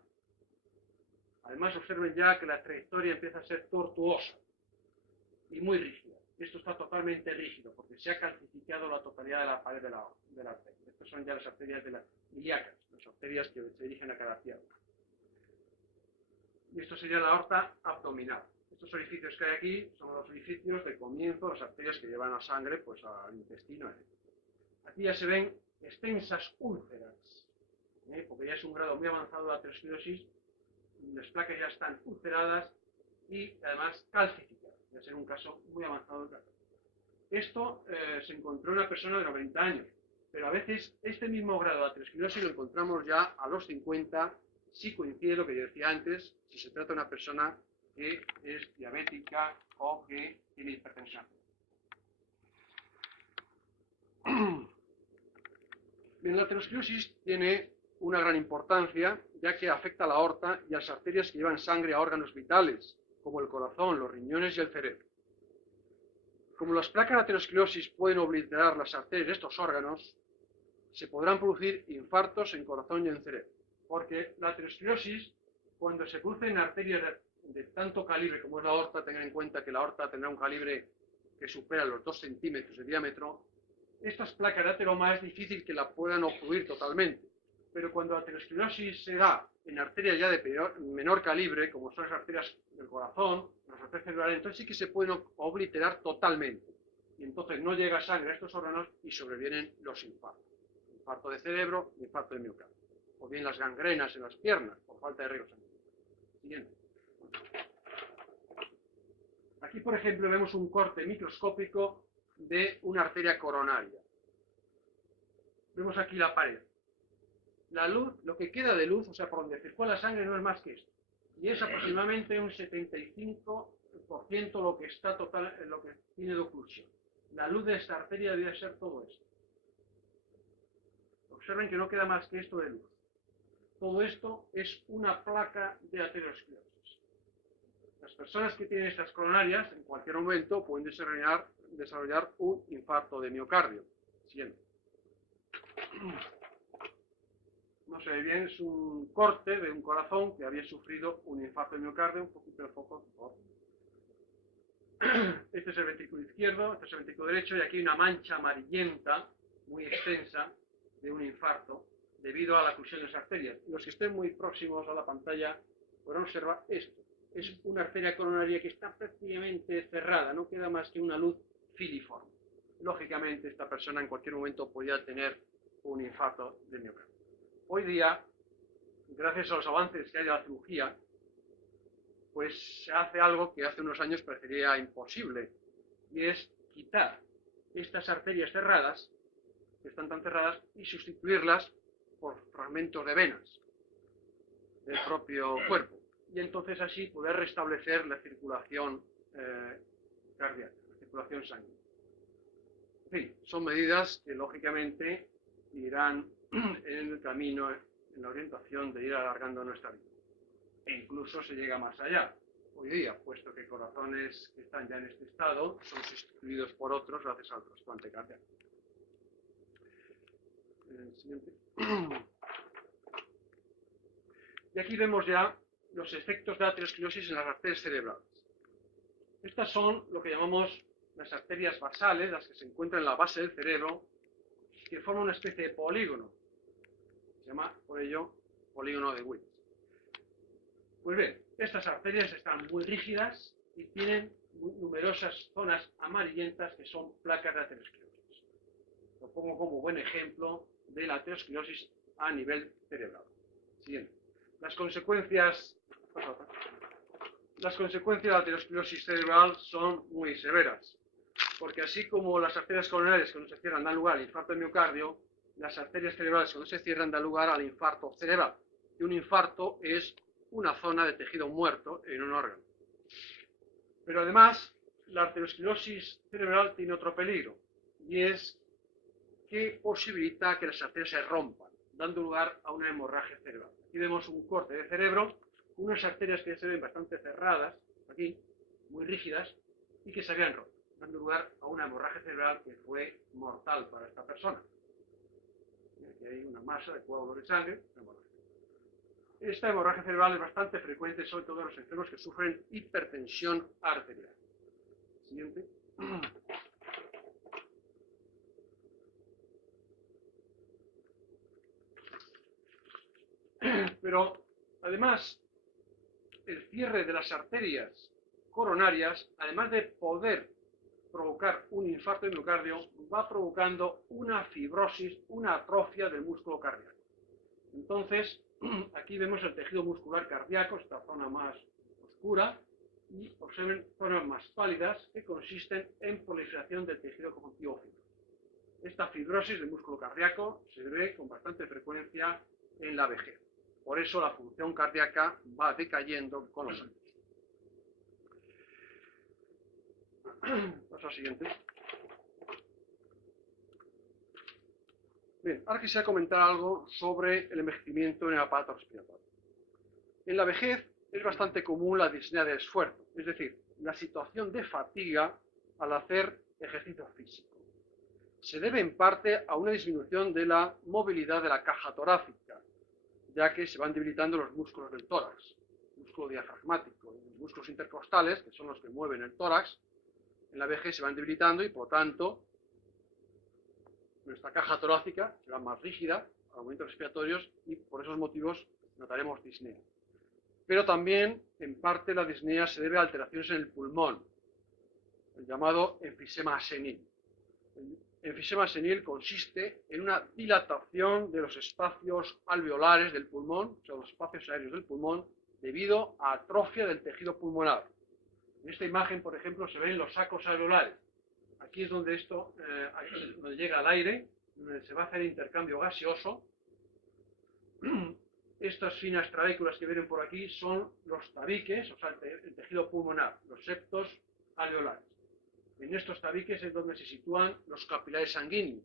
Además, observen ya que la trayectoria empieza a ser tortuosa y muy rígida. Esto está totalmente rígido porque se ha calcificado la totalidad de la pared de la arteria. Estas son ya las arterias de las ilíacas, las arterias que se dirigen a cada pierna. Y esto sería la aorta abdominal. Estos orificios que hay aquí son los orificios de comienzo, las arterias que llevan la sangre pues, al intestino, etc. Aquí ya se ven extensas úlceras, porque ya es un grado muy avanzado de aterosclerosis, las placas ya están ulceradas y además calcificadas, ya es un caso muy avanzado de cáncer. Esto se encontró en una persona de 90 años, pero a veces este mismo grado de aterosclerosis lo encontramos ya a los 50, si coincide lo que yo decía antes, si se trata de una persona que es diabética o que tiene hipertensión. Bien, la aterosclerosis tiene una gran importancia, ya que afecta a la aorta y a las arterias que llevan sangre a órganos vitales, como el corazón, los riñones y el cerebro. Como las placas de aterosclerosis pueden obliterar las arterias de estos órganos, se podrán producir infartos en corazón y en cerebro. Porque la aterosclerosis, cuando se produce en arterias de tanto calibre como es la aorta, tengan en cuenta que la aorta tendrá un calibre que supera los 2 centímetros de diámetro, estas placas de ateroma es difícil que la puedan obstruir totalmente. Pero cuando la aterosclerosis se da en arterias ya de menor calibre, como son las arterias del corazón, las arterias cerebrales, entonces sí que se pueden obliterar totalmente. Y entonces no llega sangre a estos órganos y sobrevienen los infartos. Infarto de cerebro, infarto de miocardio. O bien las gangrenas en las piernas, por falta de riego sanguíneo. Siguiente. Aquí, por ejemplo, vemos un corte microscópico de una arteria coronaria. Vemos aquí la pared. La luz, lo que queda de luz, o sea, por donde circula la sangre, no es más que esto. Y es aproximadamente un 75% lo que está total, lo que tiene de oclusión. La luz de esta arteria debe ser todo esto. Observen que no queda más que esto de luz. Todo esto es una placa de aterosclerosis. Las personas que tienen estas coronarias, en cualquier momento, pueden desarrollar un infarto de miocardio. Siguiente. No se ve bien, es un corte de un corazón que había sufrido un infarto de miocardio, un poquito de foco, por favor. Este es el ventrículo izquierdo, este es el ventrículo derecho, y aquí hay una mancha amarillenta muy extensa de un infarto debido a la oclusión de las arterias. Los que estén muy próximos a la pantalla podrán observar esto. Es una arteria coronaria que está prácticamente cerrada, no queda más que una luz filiforme. Lógicamente, esta persona en cualquier momento podría tener un infarto de miocardio. Hoy día, gracias a los avances que hay de la cirugía, pues se hace algo que hace unos años parecería imposible, y es quitar estas arterias cerradas, que están tan cerradas, y sustituirlas por fragmentos de venas del propio cuerpo, y entonces así poder restablecer la circulación cardíaca, la circulación sanguínea. En fin, son medidas que lógicamente irán en el camino, en la orientación de ir alargando nuestra vida. E incluso se llega más allá hoy día, puesto que corazones que están ya en este estado son sustituidos por otros gracias al trasplante cardíaco. El siguiente. Y aquí vemos ya los efectos de la aterosclerosis en las arterias cerebrales. Estas son lo que llamamos las arterias basales, las que se encuentran en la base del cerebro, que forman una especie de polígono. Se llama, por ello, polígono de Witts. Pues bien, estas arterias están muy rígidas y tienen numerosas zonas amarillentas que son placas de aterosclerosis. Lo pongo como buen ejemplo de la aterosclerosis a nivel cerebral. Siguiente. Las consecuencias de la aterosclerosis cerebral son muy severas, porque así como las arterias coronarias cuando se cierran dan lugar al infarto de miocardio, las arterias cerebrales cuando se cierran dan lugar al infarto cerebral. Y un infarto es una zona de tejido muerto en un órgano. Pero además, la aterosclerosis cerebral tiene otro peligro, y es que posibilita que las arterias se rompan, dando lugar a una hemorragia cerebral. Aquí vemos un corte de cerebro, unas arterias que se ven bastante cerradas, aquí, muy rígidas, y que se habían roto, dando lugar a una hemorragia cerebral que fue mortal para esta persona. Aquí hay una masa de coágulos de sangre. Esta hemorragia cerebral es bastante frecuente, sobre todo en los enfermos que sufren hipertensión arterial. Siguiente. Pero, además, el cierre de las arterias coronarias, además de poder provocar un infarto de miocardio, va provocando una fibrosis, una atrofia del músculo cardíaco. Entonces, aquí vemos el tejido muscular cardíaco, esta zona más oscura, y observen zonas más pálidas que consisten en proliferación del tejido conjuntivo fibroso. Esta fibrosis del músculo cardíaco se ve con bastante frecuencia en la vejez. Por eso la función cardíaca va decayendo con los años. Paso al siguiente. Bien, ahora quisiera comentar algo sobre el envejecimiento en el aparato respiratorio. En la vejez es bastante común la disnea de esfuerzo, es decir, la situación de fatiga al hacer ejercicio físico. Se debe en parte a una disminución de la movilidad de la caja torácica, ya que se van debilitando los músculos del tórax, el músculo diafragmático, los músculos intercostales, que son los que mueven el tórax, en la vejez se van debilitando y por lo tanto nuestra caja torácica será más rígida a los movimientos respiratorios y por esos motivos notaremos disnea. Pero también, en parte, la disnea se debe a alteraciones en el pulmón, el llamado enfisema senil. El enfisema senil consiste en una dilatación de los espacios alveolares del pulmón, o sea, los espacios aéreos del pulmón, debido a atrofia del tejido pulmonar. En esta imagen, por ejemplo, se ven los sacos alveolares. Aquí es donde donde llega el aire, donde se va a hacer intercambio gaseoso. Estas finas trabéculas que vienen por aquí son los tabiques, o sea, el tejido pulmonar, los septos alveolares. En estos tabiques es donde se sitúan los capilares sanguíneos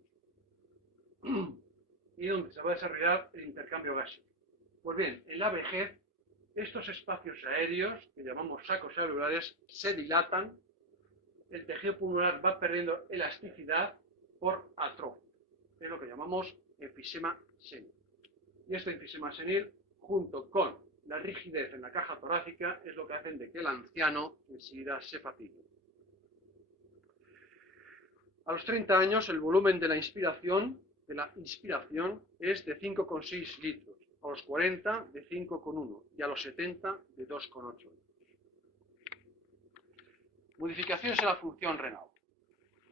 y donde se va a desarrollar el intercambio gaseoso. Pues bien, en la vejez, estos espacios aéreos, que llamamos sacos alveolares, se dilatan, el tejido pulmonar va perdiendo elasticidad por atrofia. Es lo que llamamos enfisema senil. Y este enfisema senil, junto con la rigidez en la caja torácica, es lo que hacen de que el anciano enseguida se fatigue. A los 30 años el volumen de la inspiración es de 5,6 litros, a los 40 de 5,1 y a los 70 de 2,8. Modificaciones en la función renal.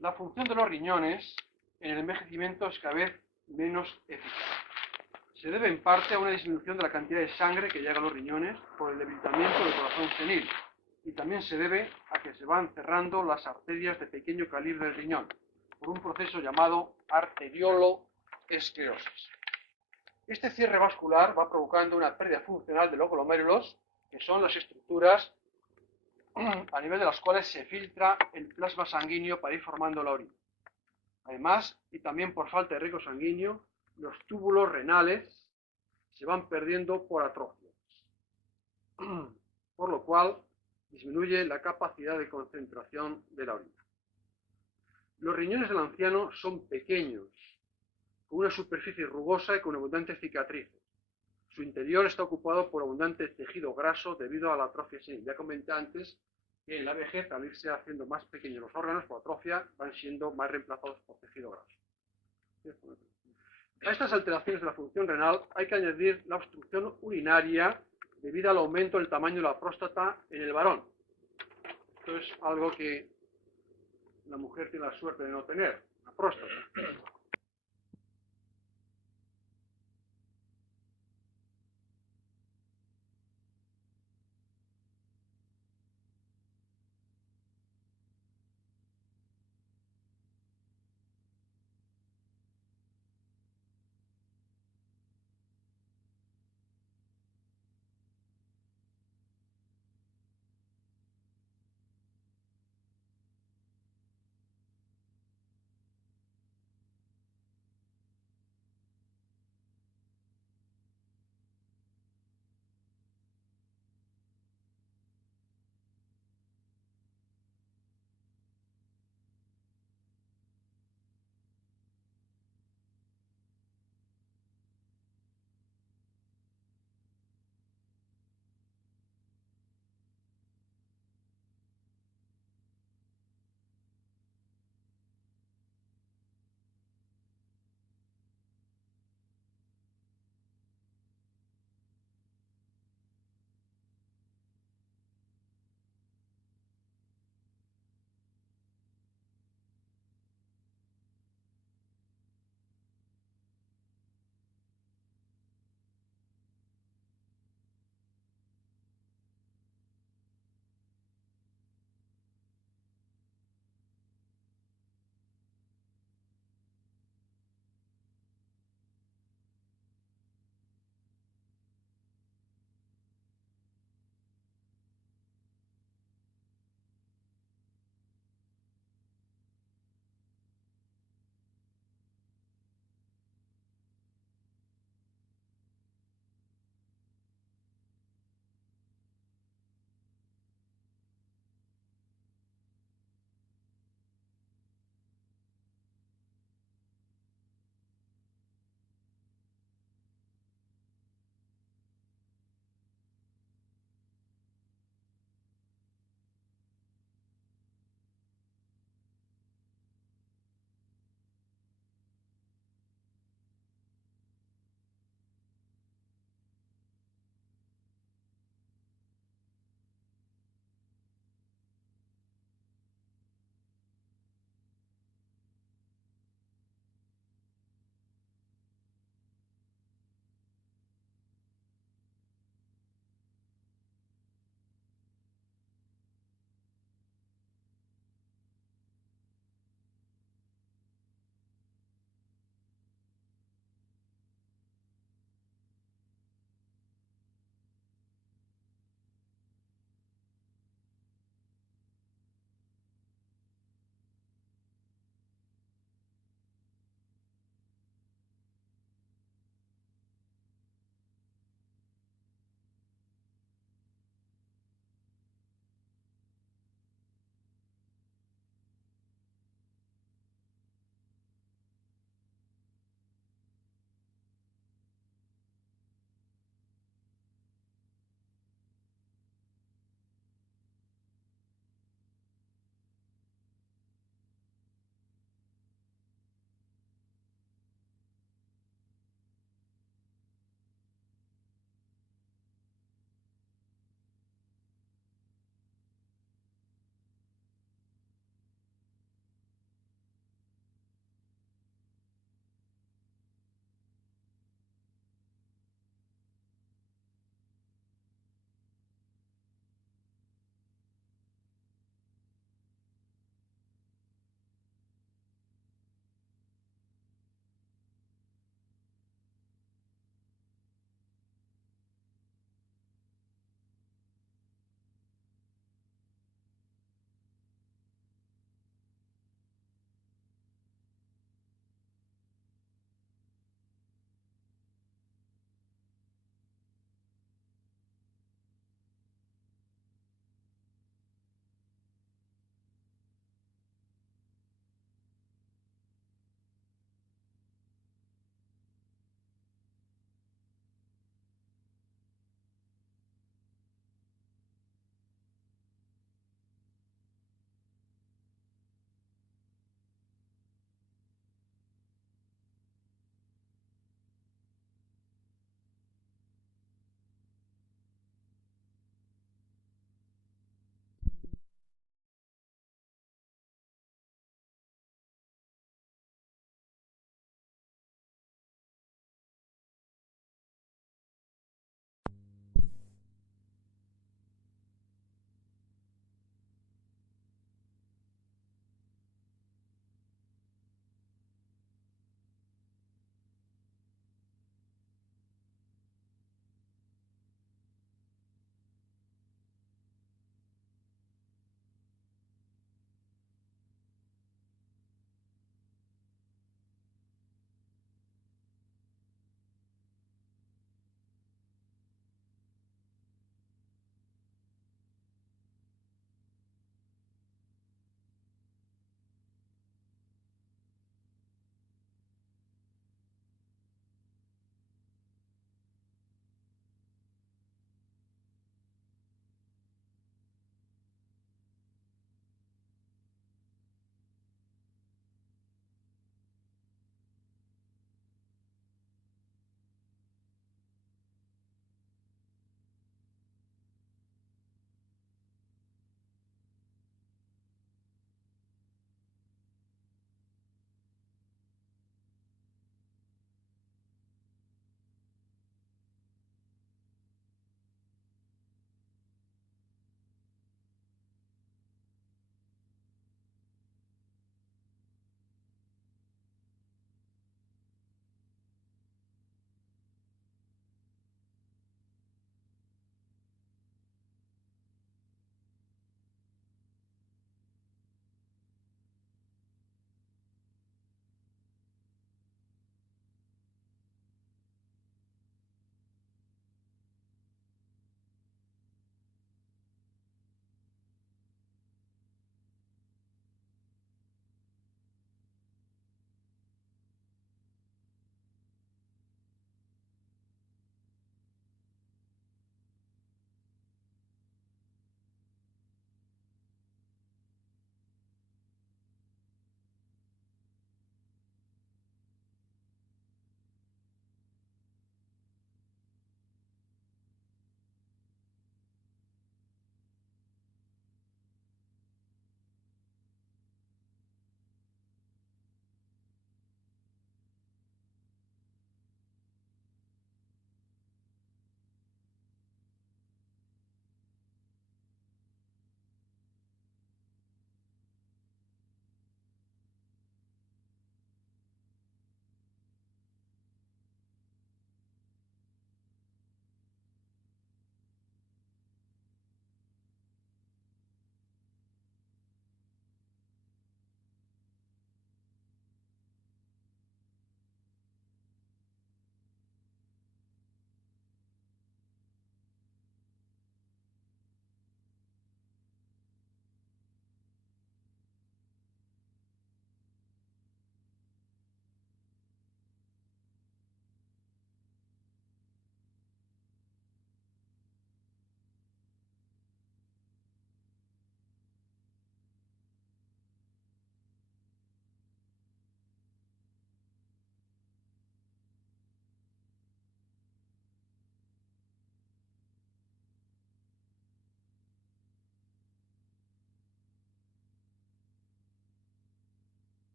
La función de los riñones en el envejecimiento es cada vez menos eficaz. Se debe en parte a una disminución de la cantidad de sangre que llega a los riñones por el debilitamiento del corazón senil, y también se debe a que se van cerrando las arterias de pequeño calibre del riñón, por un proceso llamado arterioloesclerosis. Este cierre vascular va provocando una pérdida funcional de los glomérulos, que son las estructuras a nivel de las cuales se filtra el plasma sanguíneo para ir formando la orina. Además, y también por falta de riego sanguíneo, los túbulos renales se van perdiendo por atrofia, por lo cual disminuye la capacidad de concentración de la orina. Los riñones del anciano son pequeños, con una superficie rugosa y con abundantes cicatrices. Su interior está ocupado por abundante tejido graso debido a la atrofia senil. Ya comenté antes que en la vejez, al irse haciendo más pequeños los órganos por atrofia, van siendo más reemplazados por tejido graso. A estas alteraciones de la función renal hay que añadir la obstrucción urinaria debido al aumento del tamaño de la próstata en el varón. Esto es algo que la mujer tiene la suerte de no tener, la próstata.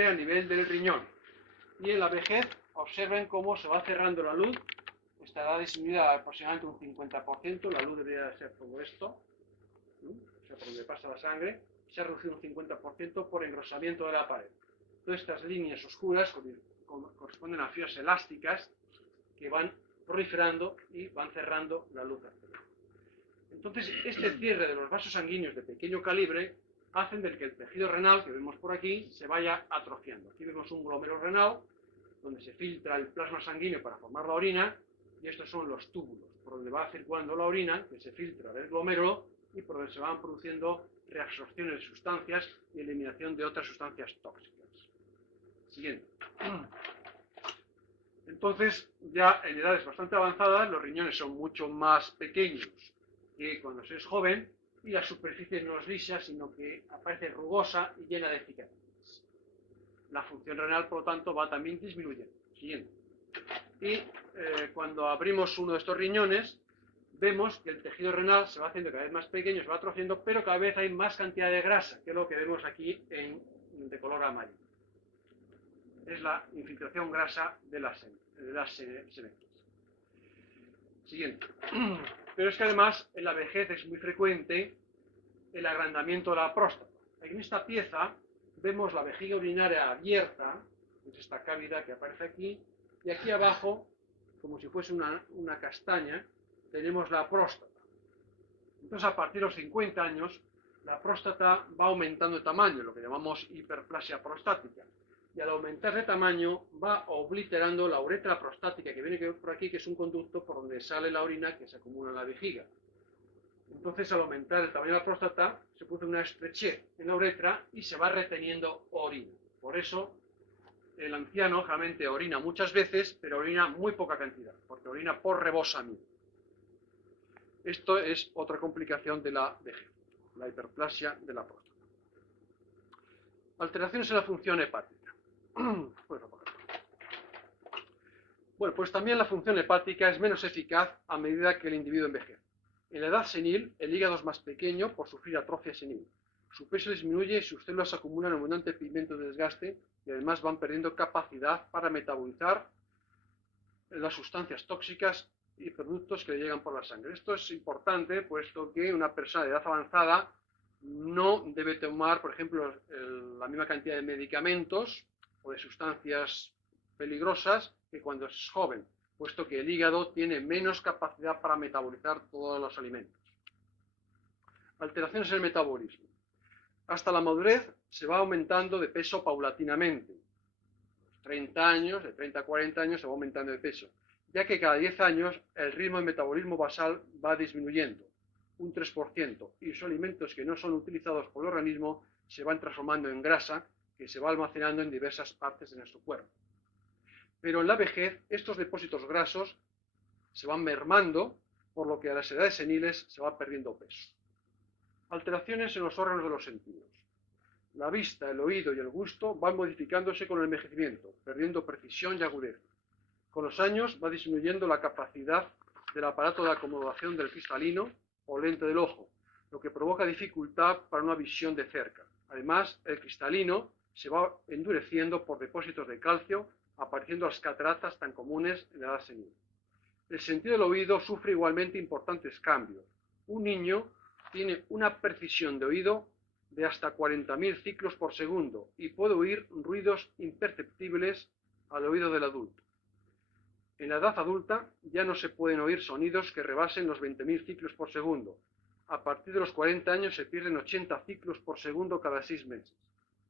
a nivel del riñón. Y en la vejez, observen cómo se va cerrando la luz. Estará disminuida aproximadamente un 50%, la luz debería ser todo esto, ¿no? O sea, por donde pasa la sangre, se ha reducido un 50% por engrosamiento de la pared. Todas estas líneas oscuras corresponden a fibras elásticas que van proliferando y van cerrando la luz arterial. Entonces, este cierre de los vasos sanguíneos de pequeño calibre hacen del que el tejido renal, que vemos por aquí, se vaya atrofiando. Aquí vemos un glómero renal, donde se filtra el plasma sanguíneo para formar la orina, y estos son los túbulos, por donde va circulando la orina, que se filtra del glómerulo, y por donde se van produciendo reabsorciones de sustancias y eliminación de otras sustancias tóxicas. Siguiente. Entonces, ya en edades bastante avanzadas, los riñones son mucho más pequeños que cuando se es joven, y la superficie no es lisa, sino que aparece rugosa y llena de cicatrices. La función renal, por lo tanto, va también disminuyendo. Siguiente. Y cuando abrimos uno de estos riñones, vemos que el tejido renal se va haciendo cada vez más pequeño, se va atrofiando, pero cada vez hay más cantidad de grasa, que es lo que vemos aquí de color amarillo. Es la infiltración grasa de las sementes. Siguiente. Pero es que además en la vejez es muy frecuente el agrandamiento de la próstata. En esta pieza vemos la vejiga urinaria abierta, es esta cavidad que aparece aquí, y aquí abajo, como si fuese una castaña, tenemos la próstata. Entonces, a partir de los 50 años, la próstata va aumentando de tamaño, lo que llamamos hiperplasia prostática. Y al aumentar de tamaño, va obliterando la uretra prostática, que viene por aquí, que es un conducto por donde sale la orina que se acumula en la vejiga. Entonces, al aumentar el tamaño de la próstata, se produce una estrechez en la uretra y se va reteniendo orina. Por eso, el anciano realmente orina muchas veces, pero orina muy poca cantidad, porque orina por rebosamiento. Esto es otra complicación de la vejez, la hiperplasia de la próstata. Alteraciones en la función hepática. Bueno, pues también la función hepática es menos eficaz a medida que el individuo envejece. En la edad senil, el hígado es más pequeño por sufrir atrofia senil. Su peso disminuye y sus células acumulan abundante pigmento de desgaste y además van perdiendo capacidad para metabolizar las sustancias tóxicas y productos que le llegan por la sangre. Esto es importante, puesto que una persona de edad avanzada no debe tomar, por ejemplo, la misma cantidad de medicamentos o de sustancias peligrosas que cuando es joven, puesto que el hígado tiene menos capacidad para metabolizar todos los alimentos. Alteraciones en el metabolismo. Hasta la madurez se va aumentando de peso paulatinamente. A los 30 años, de 30 a 40 años, se va aumentando de peso, ya que cada 10 años el ritmo de metabolismo basal va disminuyendo un 3%, y los alimentos que no son utilizados por el organismo se van transformando en grasa que se va almacenando en diversas partes de nuestro cuerpo. Pero en la vejez estos depósitos grasos se van mermando, por lo que a las edades seniles se va perdiendo peso. Alteraciones en los órganos de los sentidos. La vista, el oído y el gusto van modificándose con el envejecimiento, perdiendo precisión y agudeza. Con los años va disminuyendo la capacidad del aparato de acomodación del cristalino o lente del ojo, lo que provoca dificultad para una visión de cerca. Además, el cristalino se va endureciendo por depósitos de calcio, apareciendo las cataratas tan comunes en la edad senil. El sentido del oído sufre igualmente importantes cambios. Un niño tiene una precisión de oído de hasta 40.000 ciclos por segundo y puede oír ruidos imperceptibles al oído del adulto. En la edad adulta ya no se pueden oír sonidos que rebasen los 20.000 ciclos por segundo. A partir de los 40 años se pierden 80 ciclos por segundo cada 6 meses.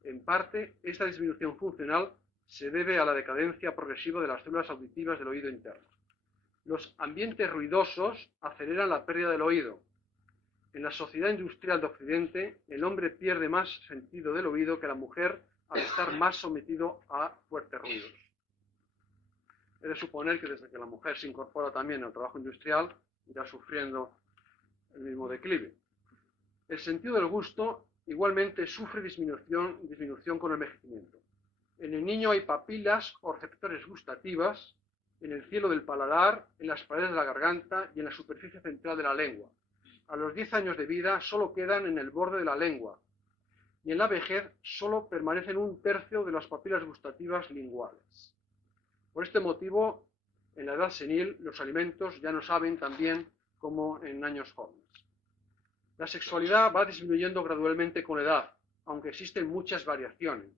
En parte, esta disminución funcional se debe a la decadencia progresiva de las células auditivas del oído interno. Los ambientes ruidosos aceleran la pérdida del oído. En la sociedad industrial de Occidente, el hombre pierde más sentido del oído que la mujer al estar más sometido a fuertes ruidos. He de suponer que desde que la mujer se incorpora también al trabajo industrial, irá sufriendo el mismo declive. El sentido del gusto igualmente sufre disminución con el envejecimiento. En el niño hay papilas o receptores gustativas en el cielo del paladar, en las paredes de la garganta y en la superficie central de la lengua. A los 10 años de vida solo quedan en el borde de la lengua. y en la vejez solo permanecen 1/3 de las papilas gustativas linguales. Por este motivo, en la edad senil, los alimentos ya no saben tan bien como en años jóvenes. La sexualidad va disminuyendo gradualmente con la edad, aunque existen muchas variaciones.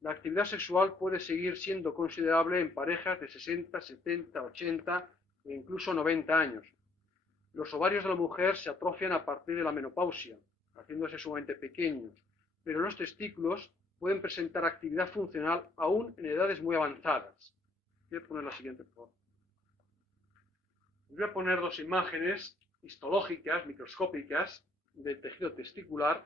La actividad sexual puede seguir siendo considerable en parejas de 60, 70, 80 e incluso 90 años. Los ovarios de la mujer se atrofian a partir de la menopausia, haciéndose sumamente pequeños, pero los testículos pueden presentar actividad funcional aún en edades muy avanzadas. Voy a poner la siguiente, por favor. Voy a poner dos imágenes histológicas, microscópicas, del tejido testicular.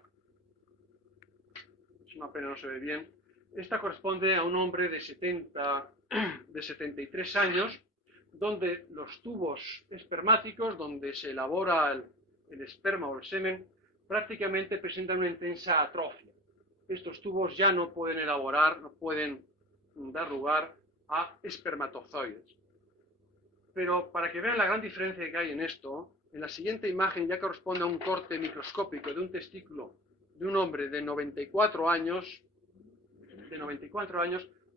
Es una pena, no se ve bien. Esta corresponde a un hombre de 73 años, donde los tubos espermáticos, donde se elabora el esperma o el semen, prácticamente presentan una intensa atrofia. Estos tubos ya no pueden elaborar, no pueden dar lugar a espermatozoides. Pero para que vean la gran diferencia que hay en esto, en la siguiente imagen ya corresponde a un corte microscópico de un testículo de un hombre de 94 años,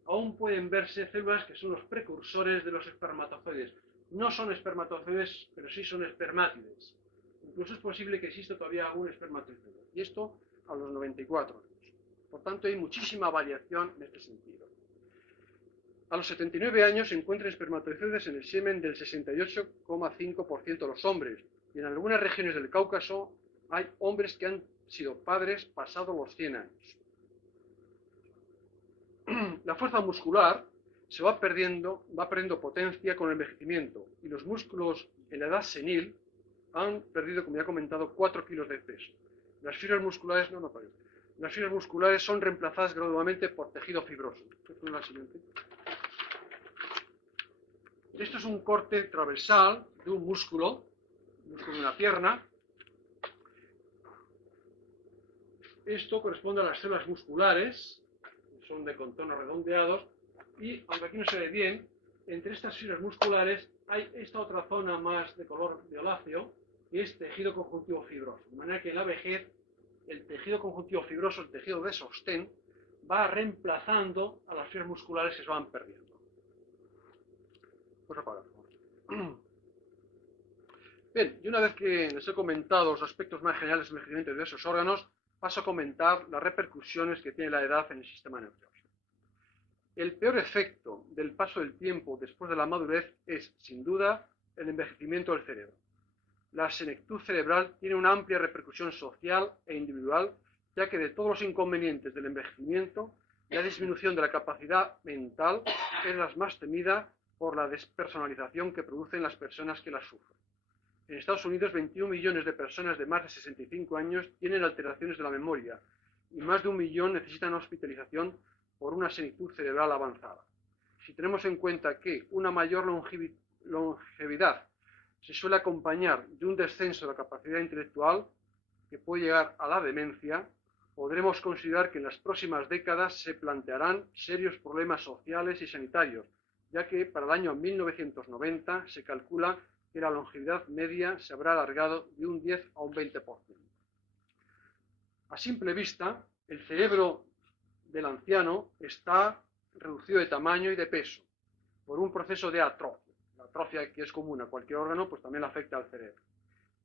aún pueden verse células que son los precursores de los espermatozoides. No son espermatozoides, pero sí son espermátides. Incluso es posible que exista todavía algún espermatozoide. Y esto a los 94 años. Por tanto, hay muchísima variación en este sentido. A los 79 años se encuentran espermatozoides en el semen del 68,5% de los hombres. Y en algunas regiones del Cáucaso hay hombres que han sido padres pasados los 100 años. La fuerza muscular se va perdiendo potencia con el envejecimiento y los músculos en la edad senil han perdido, como ya he comentado, 4 kilos de peso. Las fibras musculares, las fibras musculares son reemplazadas gradualmente por tejido fibroso. La siguiente. Esto es un corte transversal de un músculo de una pierna. Esto corresponde a las células musculares, que son de contornos redondeados, y aunque aquí no se ve bien, entre estas fibras musculares hay esta otra zona más de color violáceo, que es tejido conjuntivo fibroso. De manera que en la vejez, el tejido conjuntivo fibroso, el tejido de sostén, va reemplazando a las fibras musculares que se van perdiendo. Pues apagar. Bien, y una vez que les he comentado los aspectos más generales del envejecimiento de esos órganos, paso a comentar las repercusiones que tiene la edad en el sistema nervioso. El peor efecto del paso del tiempo después de la madurez es, sin duda, el envejecimiento del cerebro. La senectud cerebral tiene una amplia repercusión social e individual, ya que de todos los inconvenientes del envejecimiento, la disminución de la capacidad mental es la más temida por la despersonalización que producen las personas que la sufren. En Estados Unidos, 21 millones de personas de más de 65 años tienen alteraciones de la memoria y más de 1 millón necesitan hospitalización por una senectud cerebral avanzada. Si tenemos en cuenta que una mayor longevidad se suele acompañar de un descenso de la capacidad intelectual que puede llegar a la demencia, podremos considerar que en las próximas décadas se plantearán serios problemas sociales y sanitarios, ya que para el año 1990 se calcula que la longevidad media se habrá alargado de un 10 a un 20%. A simple vista, el cerebro del anciano está reducido de tamaño y de peso por un proceso de atrofia. La atrofia, que es común a cualquier órgano, pues también afecta al cerebro.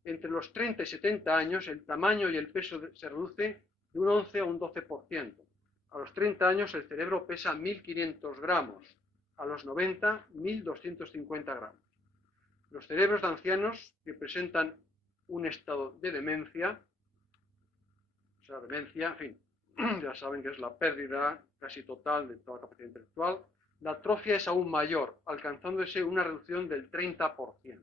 Entre los 30 y 70 años, el tamaño y el peso se reduce de un 11 a un 12%. A los 30 años, el cerebro pesa 1.500 gramos. A los 90, 1.250 gramos. Los cerebros de ancianos que presentan un estado de demencia, en fin, ya saben que es la pérdida casi total de toda la capacidad intelectual, la atrofia es aún mayor, alcanzándose una reducción del 30%.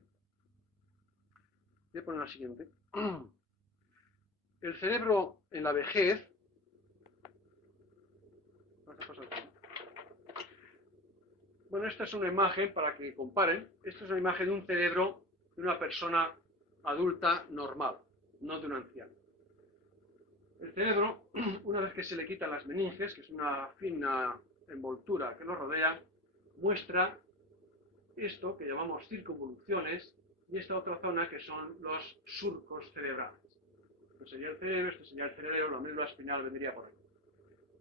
Voy a poner la siguiente. El cerebro en la vejez... Bueno, esta es una imagen para que comparen. Esta es una imagen de un cerebro de una persona adulta normal, no de un anciano. El cerebro, una vez que se le quitan las meninges, que es una fina envoltura que lo rodea, muestra esto que llamamos circunvoluciones y esta otra zona que son los surcos cerebrales. Esto sería el cerebro, esto sería el cerebelo, la médula espinal vendría por ahí.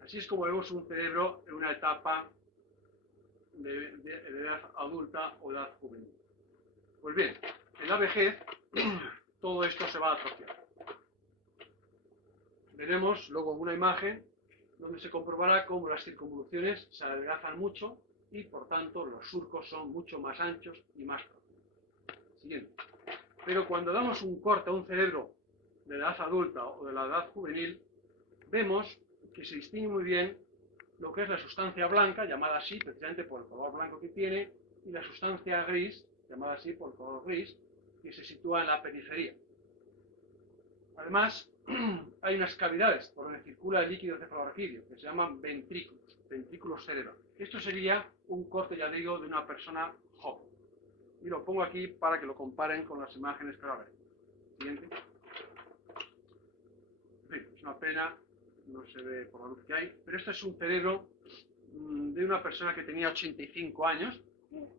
Así es como vemos un cerebro en una etapa de edad adulta o edad juvenil. Pues bien, en la vejez todo esto se va a atrofiar. Veremos luego una imagen donde se comprobará cómo las circunvoluciones se adelgazan mucho y por tanto los surcos son mucho más anchos y más profundos. Siguiente. Pero cuando damos un corte a un cerebro de la edad adulta o de la edad juvenil, vemos que se distingue muy bien lo que es la sustancia blanca, llamada así precisamente por el color blanco que tiene, y la sustancia gris, llamada así por el color gris, que se sitúa en la periferia. Además, hay unas cavidades por donde circula el líquido cefalorraquídeo, que se llaman ventrículos cerebrales. Esto sería un corte, ya digo, de una persona joven. Y lo pongo aquí para que lo comparen con las imágenes que ahora veremos. Siguiente. En fin, es una pena, no se ve por la luz que hay, pero este es un cerebro de una persona que tenía 85 años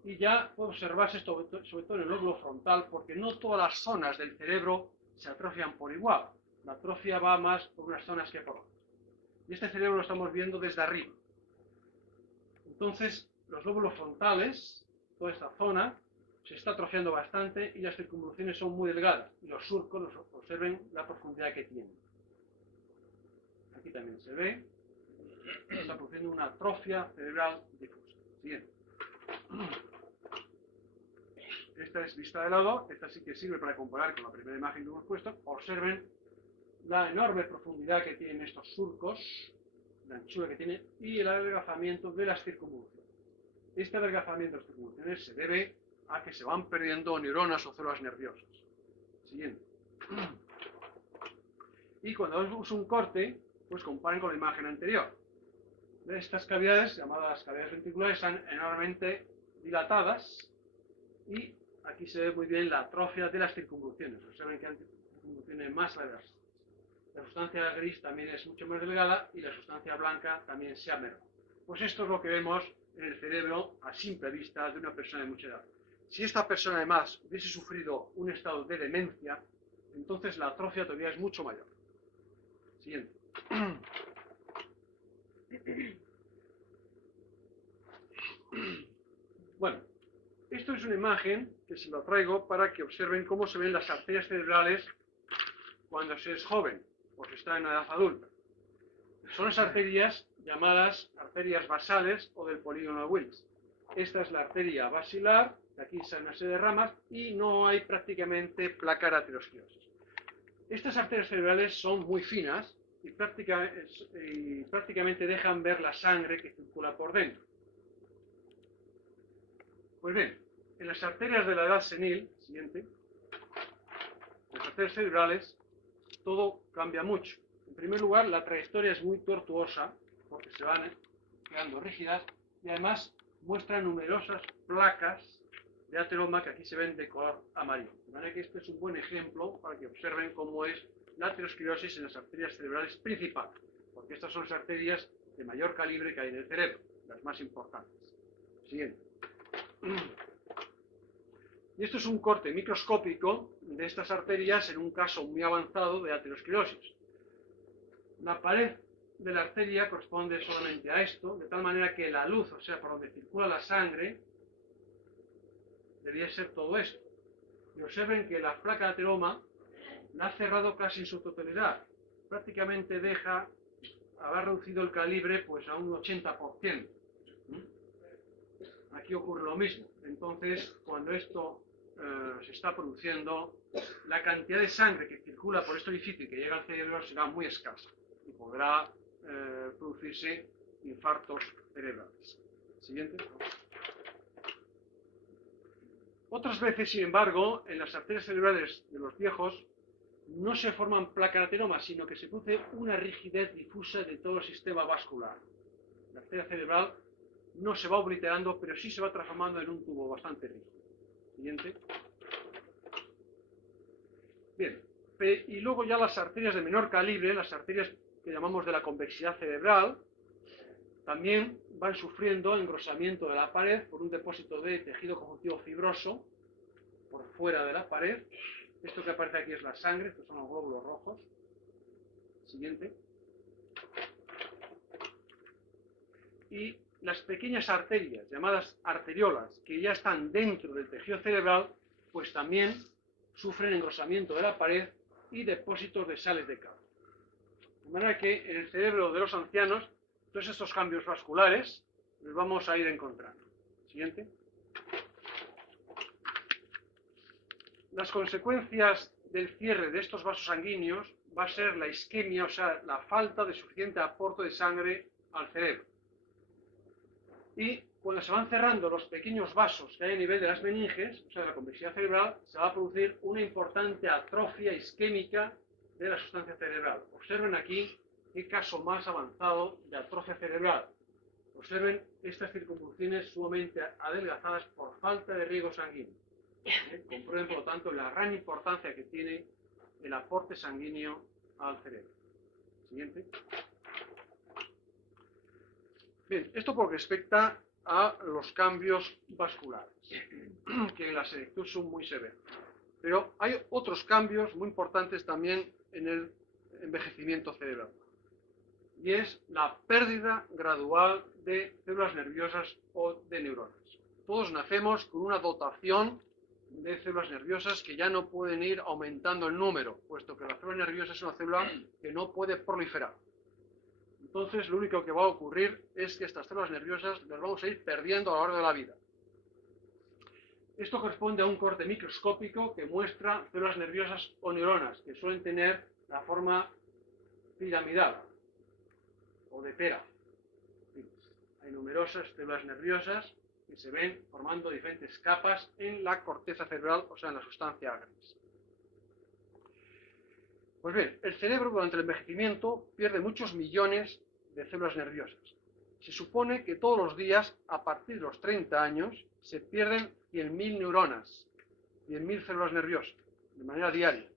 y ya puede observarse esto, sobre todo en el lóbulo frontal, porque no todas las zonas del cerebro se atrofian por igual. La atrofia va más por unas zonas que por otras. Y este cerebro lo estamos viendo desde arriba. Entonces, los lóbulos frontales, toda esta zona, se está atrofiando bastante y las circunvoluciones son muy delgadas. Y los surcos, observen la profundidad que tienen. Aquí también se ve, se está produciendo una atrofia cerebral difusa. Siguiente. Esta es vista de lado, esta sí que sirve para comparar con la primera imagen que hemos puesto. Observen la enorme profundidad que tienen estos surcos, la anchura que tiene y el adelgazamiento de las circunvoluciones. Este adelgazamiento de las circunvoluciones se debe a que se van perdiendo neuronas o células nerviosas. Siguiente. Y cuando hacemos un corte, pues comparen con la imagen anterior. Estas cavidades, llamadas cavidades ventriculares, están enormemente dilatadas y aquí se ve muy bien la atrofia de las circunvoluciones. Observen que hay circunvoluciones más largas. La sustancia gris también es mucho más delgada y la sustancia blanca también se amerga. Pues esto es lo que vemos en el cerebro a simple vista de una persona de mucha edad. Si esta persona además hubiese sufrido un estado de demencia, entonces la atrofia todavía es mucho mayor. Siguiente. Bueno, esto es una imagen que se la traigo para que observen cómo se ven las arterias cerebrales cuando se es joven o se está en una edad adulta. Son las arterias llamadas arterias basales o del polígono de Willis. Esta es la arteria basilar, aquí sale una serie de ramas y no hay prácticamente placa de aterosclerosis. Estas arterias cerebrales son muy finas y prácticamente dejan ver la sangre que circula por dentro. Pues bien, en las arterias de la edad senil, siguiente, las arterias cerebrales, todo cambia mucho. En primer lugar, la trayectoria es muy tortuosa, porque se van quedando rígidas, y además muestra numerosas placas de ateroma que aquí se ven de color amarillo. De manera que este es un buen ejemplo para que observen cómo es la aterosclerosis en las arterias cerebrales principales, porque estas son las arterias de mayor calibre que hay en el cerebro, las más importantes. Siguiente. Y esto es un corte microscópico de estas arterias en un caso muy avanzado de aterosclerosis. La pared de la arteria corresponde solamente a esto, de tal manera que la luz, o sea, por donde circula la sangre, debería ser todo esto. Y observen que la placa de ateroma la ha cerrado casi en su totalidad. Prácticamente habrá reducido el calibre pues a un 80%. Aquí ocurre lo mismo. Entonces, cuando esto se está produciendo, la cantidad de sangre que circula por este orificio y que llega al cerebro será muy escasa y podrá producirse infartos cerebrales. Siguiente. Otras veces, sin embargo, en las arterias cerebrales de los viejos no se forman placas de ateroma, sino que se produce una rigidez difusa de todo el sistema vascular. La arteria cerebral no se va obliterando, pero sí se va transformando en un tubo bastante rígido. Siguiente. Bien, y luego ya las arterias de menor calibre, las arterias que llamamos de la convexidad cerebral, también van sufriendo engrosamiento de la pared por un depósito de tejido conjuntivo fibroso por fuera de la pared. Esto que aparece aquí es la sangre, estos son los glóbulos rojos. Siguiente. Y las pequeñas arterias, llamadas arteriolas, que ya están dentro del tejido cerebral, pues también sufren engrosamiento de la pared y depósitos de sales de calcio. De manera que en el cerebro de los ancianos, todos estos cambios vasculares los vamos a ir encontrando. Siguiente. Las consecuencias del cierre de estos vasos sanguíneos va a ser la isquemia, o sea, la falta de suficiente aporte de sangre al cerebro. Y cuando se van cerrando los pequeños vasos que hay a nivel de las meninges, o sea, de la convexidad cerebral, se va a producir una importante atrofia isquémica de la sustancia cerebral. Observen aquí qué caso más avanzado de atrofia cerebral. Observen estas circunvoluciones sumamente adelgazadas por falta de riego sanguíneo. Comprueben, por lo tanto, la gran importancia que tiene el aporte sanguíneo al cerebro. Siguiente. Bien, esto por respecta a los cambios vasculares, que en la senectud son muy severos. Pero hay otros cambios muy importantes también en el envejecimiento cerebral. Y es la pérdida gradual de células nerviosas o de neuronas. Todos nacemos con una dotación de células nerviosas que ya no pueden ir aumentando el número, puesto que la célula nerviosa es una célula que no puede proliferar. Entonces, lo único que va a ocurrir es que estas células nerviosas las vamos a ir perdiendo a lo largo de la vida. Esto corresponde a un corte microscópico que muestra células nerviosas o neuronas, que suelen tener la forma piramidal o de pera. Hay numerosas células nerviosas que se ven formando diferentes capas en la corteza cerebral, o sea, en la sustancia gris. Pues bien, el cerebro durante el envejecimiento pierde muchos millones de células nerviosas. Se supone que todos los días, a partir de los 30 años, se pierden 100.000 neuronas, 100.000 células nerviosas, de manera diaria.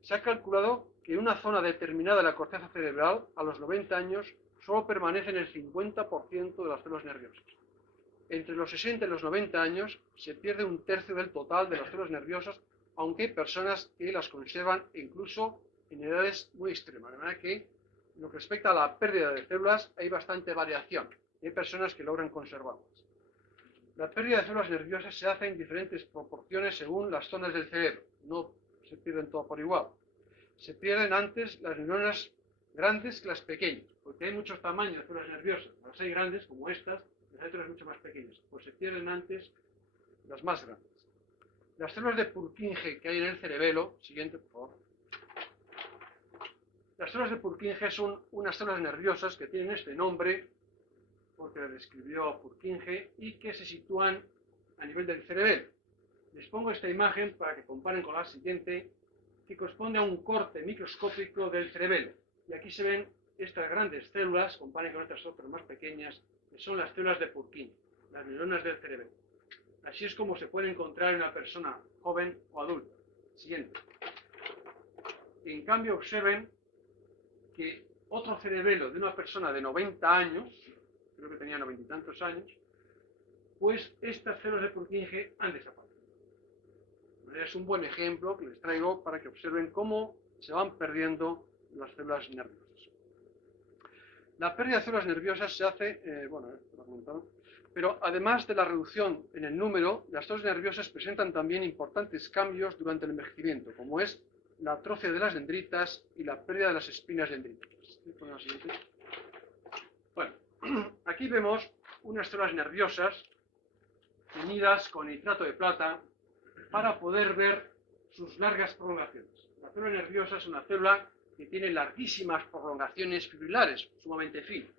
Se ha calculado que en una zona determinada de la corteza cerebral, a los 90 años, solo permanecen el 50% de las células nerviosas. Entre los 60 y los 90 años se pierde un tercio del total de las células nerviosas, aunque hay personas que las conservan incluso en edades muy extremas. De manera que, en lo que respecta a la pérdida de células, hay bastante variación. Hay personas que logran conservarlas. La pérdida de células nerviosas se hace en diferentes proporciones según las zonas del cerebro. No se pierden todas por igual. Se pierden antes las neuronas grandes que las pequeñas, porque hay muchos tamaños de células nerviosas. Las hay grandes, como estas, las hay otras mucho más pequeñas. Pues se pierden antes las más grandes. Las células de Purkinje que hay en el cerebelo, siguiente por favor. Las células de Purkinje son unas células nerviosas que tienen este nombre, porque las describió Purkinje, y que se sitúan a nivel del cerebelo. Les pongo esta imagen para que comparen con la siguiente, que corresponde a un corte microscópico del cerebelo. Y aquí se ven estas grandes células, comparen con otras más pequeñas, que son las células de Purkinje, las neuronas del cerebelo. Así es como se puede encontrar en una persona joven o adulta. Siguiente. En cambio, observen que otro cerebelo de una persona de 90 años, creo que tenía 90 y tantos años, pues estas células de Purkinje han desaparecido. Es un buen ejemplo que les traigo para que observen cómo se van perdiendo las células nerviosas. La pérdida de células nerviosas se hace, pero además de la reducción en el número, las células nerviosas presentan también importantes cambios durante el envejecimiento, como es la atrofia de las dendritas y la pérdida de las espinas dendríticas. Bueno, aquí vemos unas células nerviosas unidas con nitrato de plata para poder ver sus largas prolongaciones. La célula nerviosa es una célula que tiene larguísimas prolongaciones fibrilares, sumamente finas.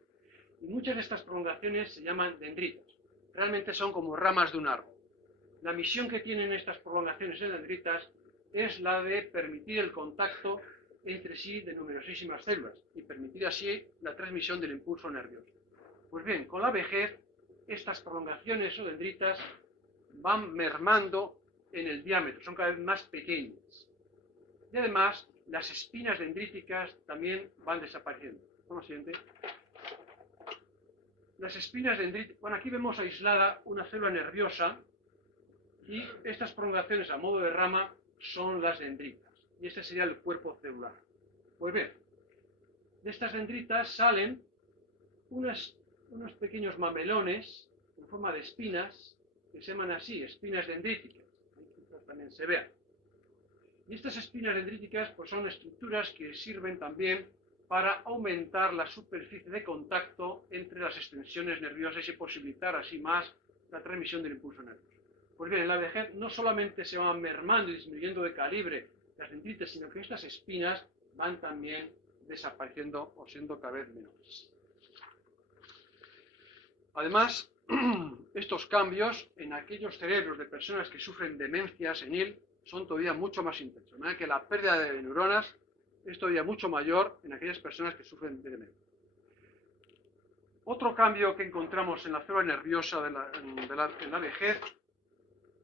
Y muchas de estas prolongaciones se llaman dendritas. Realmente son como ramas de un árbol. La misión que tienen estas prolongaciones en dendritas es la de permitir el contacto entre sí de numerosísimas células y permitir así la transmisión del impulso nervioso. Pues bien, con la vejez, estas prolongaciones o dendritas van mermando en el diámetro, son cada vez más pequeñas. Y además, las espinas dendríticas también van desapareciendo. Vamos siguiente. Las espinas dendríticas, bueno, aquí vemos aislada una célula nerviosa y estas prolongaciones a modo de rama son las dendritas. Y este sería el cuerpo celular. Pues bien, de estas dendritas salen unos pequeños mamelones en forma de espinas, que se llaman así, espinas dendríticas. Ahí también se vean. Y estas espinas dendríticas pues, son estructuras que sirven también para aumentar la superficie de contacto entre las extensiones nerviosas y posibilitar así más la transmisión del impulso nervioso. Pues bien, en la vejez no solamente se van mermando y disminuyendo de calibre las dendritas, sino que estas espinas van también desapareciendo o siendo cada vez menores. Además, estos cambios en aquellos cerebros de personas que sufren demencia senil son todavía mucho más intensos. De manera que la pérdida de neuronas es todavía mucho mayor en aquellas personas que sufren de demencia. Otro cambio que encontramos en la célula nerviosa en la vejez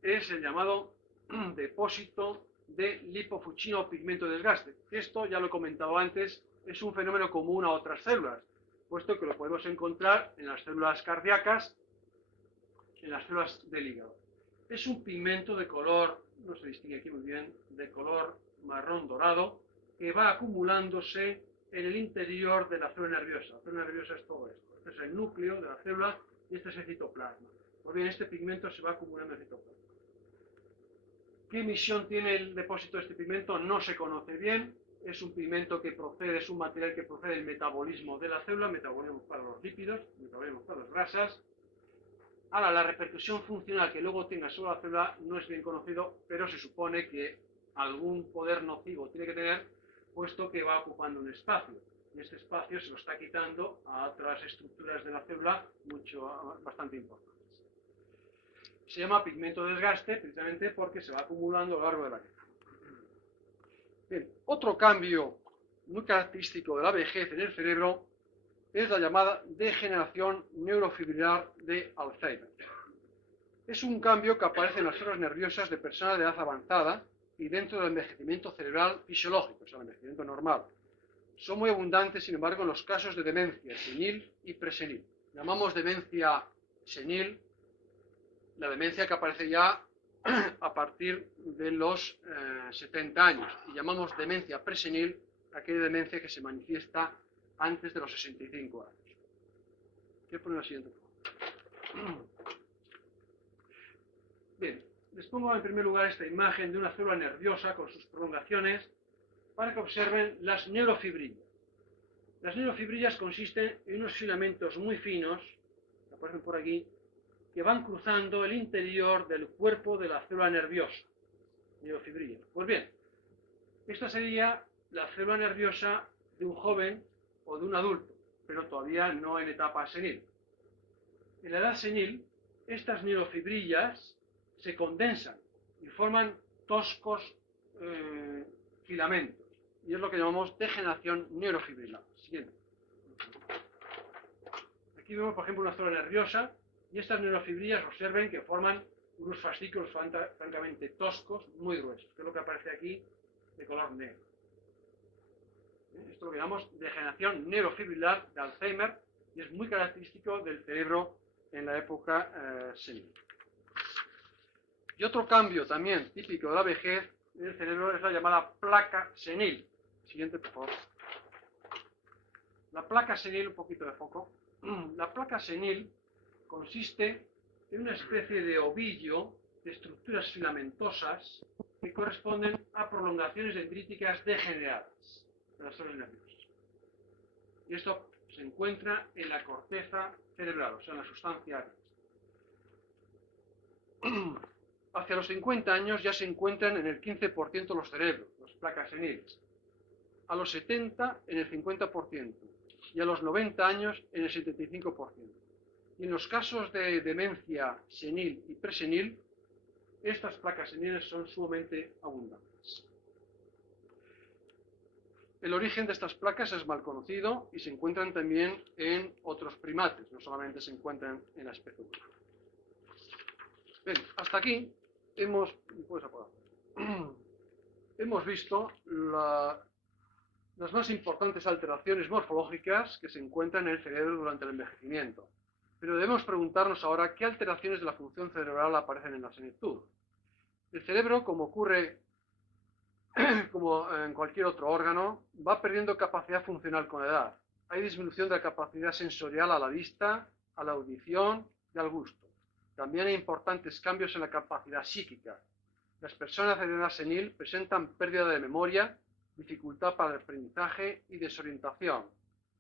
es el llamado depósito de lipofuncina o pigmento de desgaste. Esto, ya lo he comentado antes, es un fenómeno común a otras células, puesto que lo podemos encontrar en las células cardíacas, en las células del hígado. Es un pigmento de color, no se distingue aquí muy bien, de color marrón dorado, que va acumulándose en el interior de la célula nerviosa. La célula nerviosa es todo esto. Este es el núcleo de la célula y este es el citoplasma. Pues bien, este pigmento se va acumulando en el citoplasma. ¿Qué emisión tiene el depósito de este pigmento? No se conoce bien. Es un pigmento que procede, es un material que procede del metabolismo de la célula, metabolismo para los lípidos, metabolismo para las grasas. Ahora, la repercusión funcional que luego tenga sobre la célula no es bien conocido, pero se supone que algún poder nocivo tiene que tener, puesto que va ocupando un espacio. Y este espacio se lo está quitando a otras estructuras de la célula bastante importantes. Se llama pigmento de desgaste precisamente porque se va acumulando a lo largo de la vida. Bien, otro cambio muy característico de la vejez en el cerebro es la llamada degeneración neurofibrilar de Alzheimer. Es un cambio que aparece en las células nerviosas de personas de edad avanzada y dentro del envejecimiento cerebral fisiológico, o sea, el envejecimiento normal. Son muy abundantes, sin embargo, en los casos de demencia senil y presenil. Llamamos demencia senil la demencia que aparece ya a partir de los 70 años, y llamamos demencia presenil aquella demencia que se manifiesta antes de los 65 años. Quiero poner la siguiente foto. Bien, les pongo en primer lugar esta imagen de una célula nerviosa con sus prolongaciones para que observen las neurofibrillas. Las neurofibrillas consisten en unos filamentos muy finos, que aparecen por aquí, que van cruzando el interior del cuerpo de la célula nerviosa. Neurofibrillas. Pues bien, esta sería la célula nerviosa de un joven o de un adulto, pero todavía no en etapa senil. En la edad senil, estas neurofibrillas se condensan y forman toscos filamentos, y es lo que llamamos degeneración neurofibrilar. Siguiente. Aquí vemos, por ejemplo, una célula nerviosa, y estas neurofibrillas observen que forman unos fascículos francamente toscos, muy gruesos, que es lo que aparece aquí de color negro. Esto es lo que llamamos degeneración neurofibrilar de Alzheimer, y es muy característico del cerebro en la época senil. Y otro cambio también típico de la vejez en el cerebro es la llamada placa senil. Siguiente, por favor. La placa senil, un poquito de foco. La placa senil consiste en una especie de ovillo de estructuras filamentosas que corresponden a prolongaciones dendríticas degeneradas de las células nerviosas. Y esto se encuentra en la corteza cerebral, o sea, en la sustancia. Hacia los 50 años ya se encuentran en el 15% de los cerebros, las placas seniles. A los 70 en el 50% y a los 90 años en el 75%. Y en los casos de demencia senil y presenil, estas placas seniles son sumamente abundantes. El origen de estas placas es mal conocido y se encuentran también en otros primates, no solamente se encuentran en la especie humana. Bien, hasta aquí hemos visto las más importantes alteraciones morfológicas que se encuentran en el cerebro durante el envejecimiento. Pero debemos preguntarnos ahora qué alteraciones de la función cerebral aparecen en la senectud. El cerebro, como ocurre como en cualquier otro órgano, va perdiendo capacidad funcional con la edad. Hay disminución de la capacidad sensorial a la vista, a la audición y al gusto. También hay importantes cambios en la capacidad psíquica. Las personas de edad senil presentan pérdida de memoria, dificultad para el aprendizaje y desorientación.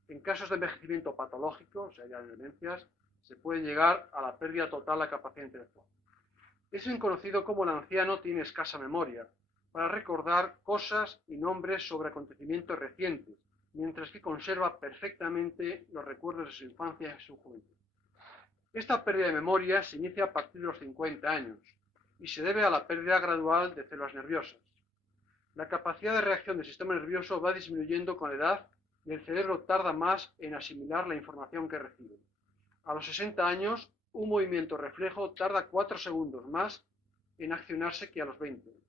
En casos de envejecimiento patológico, o sea, ya en demencias, se puede llegar a la pérdida total de la capacidad intelectual. Es bien conocido como el anciano tiene escasa memoria para recordar cosas y nombres sobre acontecimientos recientes, mientras que conserva perfectamente los recuerdos de su infancia y su juventud. Esta pérdida de memoria se inicia a partir de los 50 años y se debe a la pérdida gradual de células nerviosas. La capacidad de reacción del sistema nervioso va disminuyendo con la edad y el cerebro tarda más en asimilar la información que recibe. A los 60 años, un movimiento reflejo tarda 4 segundos más en accionarse que a los 20 años.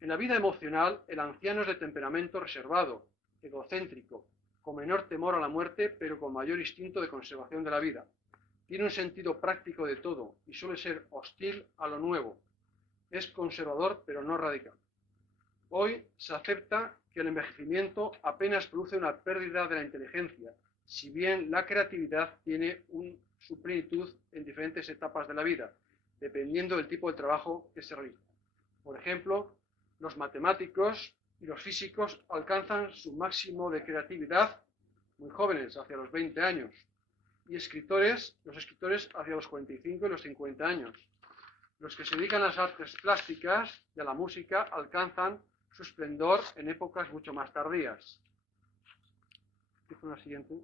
En la vida emocional, el anciano es de temperamento reservado, egocéntrico, con menor temor a la muerte, pero con mayor instinto de conservación de la vida. Tiene un sentido práctico de todo y suele ser hostil a lo nuevo. Es conservador, pero no radical. Hoy se acepta que el envejecimiento apenas produce una pérdida de la inteligencia, si bien la creatividad tiene su plenitud en diferentes etapas de la vida, dependiendo del tipo de trabajo que se realiza. Por ejemplo, los matemáticos y los físicos alcanzan su máximo de creatividad muy jóvenes, hacia los 20 años, y los escritores hacia los 45 y los 50 años. Los que se dedican a las artes plásticas y a la música alcanzan su esplendor en épocas mucho más tardías. ¿Qué fue la siguiente?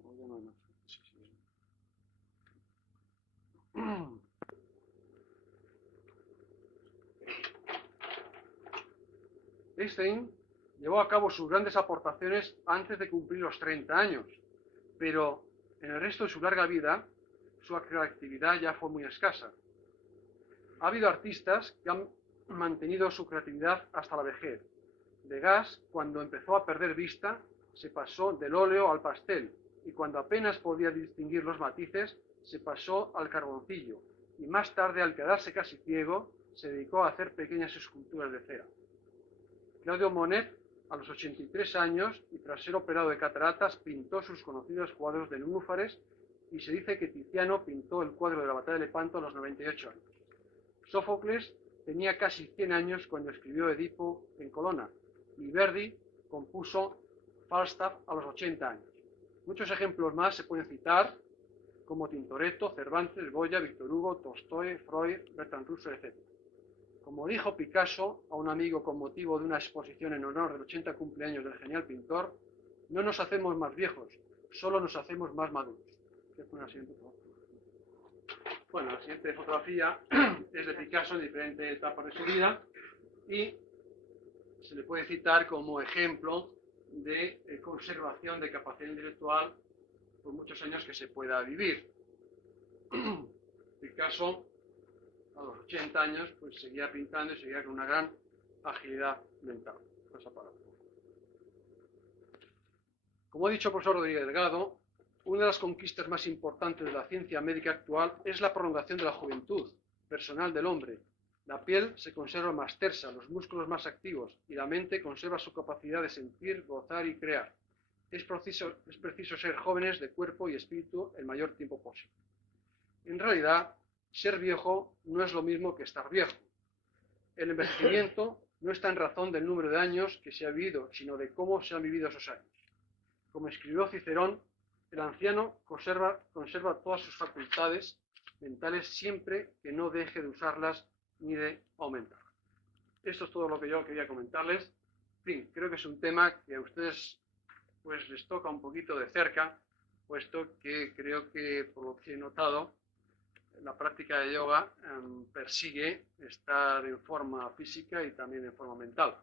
Einstein llevó a cabo sus grandes aportaciones antes de cumplir los 30 años, pero en el resto de su larga vida, su creatividad ya fue muy escasa. Ha habido artistas que han mantenido su creatividad hasta la vejez. Degas, cuando empezó a perder vista, se pasó del óleo al pastel, y cuando apenas podía distinguir los matices, se pasó al carboncillo, y más tarde, al quedarse casi ciego, se dedicó a hacer pequeñas esculturas de cera. Claudio Monet, a los 83 años, y tras ser operado de cataratas, pintó sus conocidos cuadros de nenúfares, y se dice que Tiziano pintó el cuadro de la batalla de Lepanto a los 98 años. Sófocles tenía casi 100 años cuando escribió Edipo en Colonna, y Verdi compuso Falstaff a los 80 años. Muchos ejemplos más se pueden citar, como Tintoretto, Cervantes, Goya, Víctor Hugo, Tolstoy, Freud, Bertrand Russell, etc. Como dijo Picasso a un amigo con motivo de una exposición en honor del 80 cumpleaños del genial pintor, no nos hacemos más viejos, solo nos hacemos más maduros. Bueno, la siguiente fotografía es de Picasso en diferentes etapas de su vida y se le puede citar como ejemplo de conservación de capacidad intelectual por muchos años que se pueda vivir. Picasso, a los 80 años, pues seguía pintando y seguía con una gran agilidad mental. Como ha dicho el profesor Rodríguez Delgado, una de las conquistas más importantes de la ciencia médica actual es la prolongación de la juventud personal del hombre. La piel se conserva más tersa, los músculos más activos y la mente conserva su capacidad de sentir, gozar y crear. Es preciso ser jóvenes de cuerpo y espíritu el mayor tiempo posible. En realidad, ser viejo no es lo mismo que estar viejo. El envejecimiento no está en razón del número de años que se ha vivido, sino de cómo se han vivido esos años. Como escribió Cicerón, el anciano conserva todas sus facultades mentales siempre que no deje de usarlas ni de aumentar. Esto es todo lo que yo quería comentarles. En fin, creo que es un tema que a ustedes pues les toca un poquito de cerca, puesto que creo que, por lo que he notado, la práctica de yoga persigue estar en forma física y también en forma mental.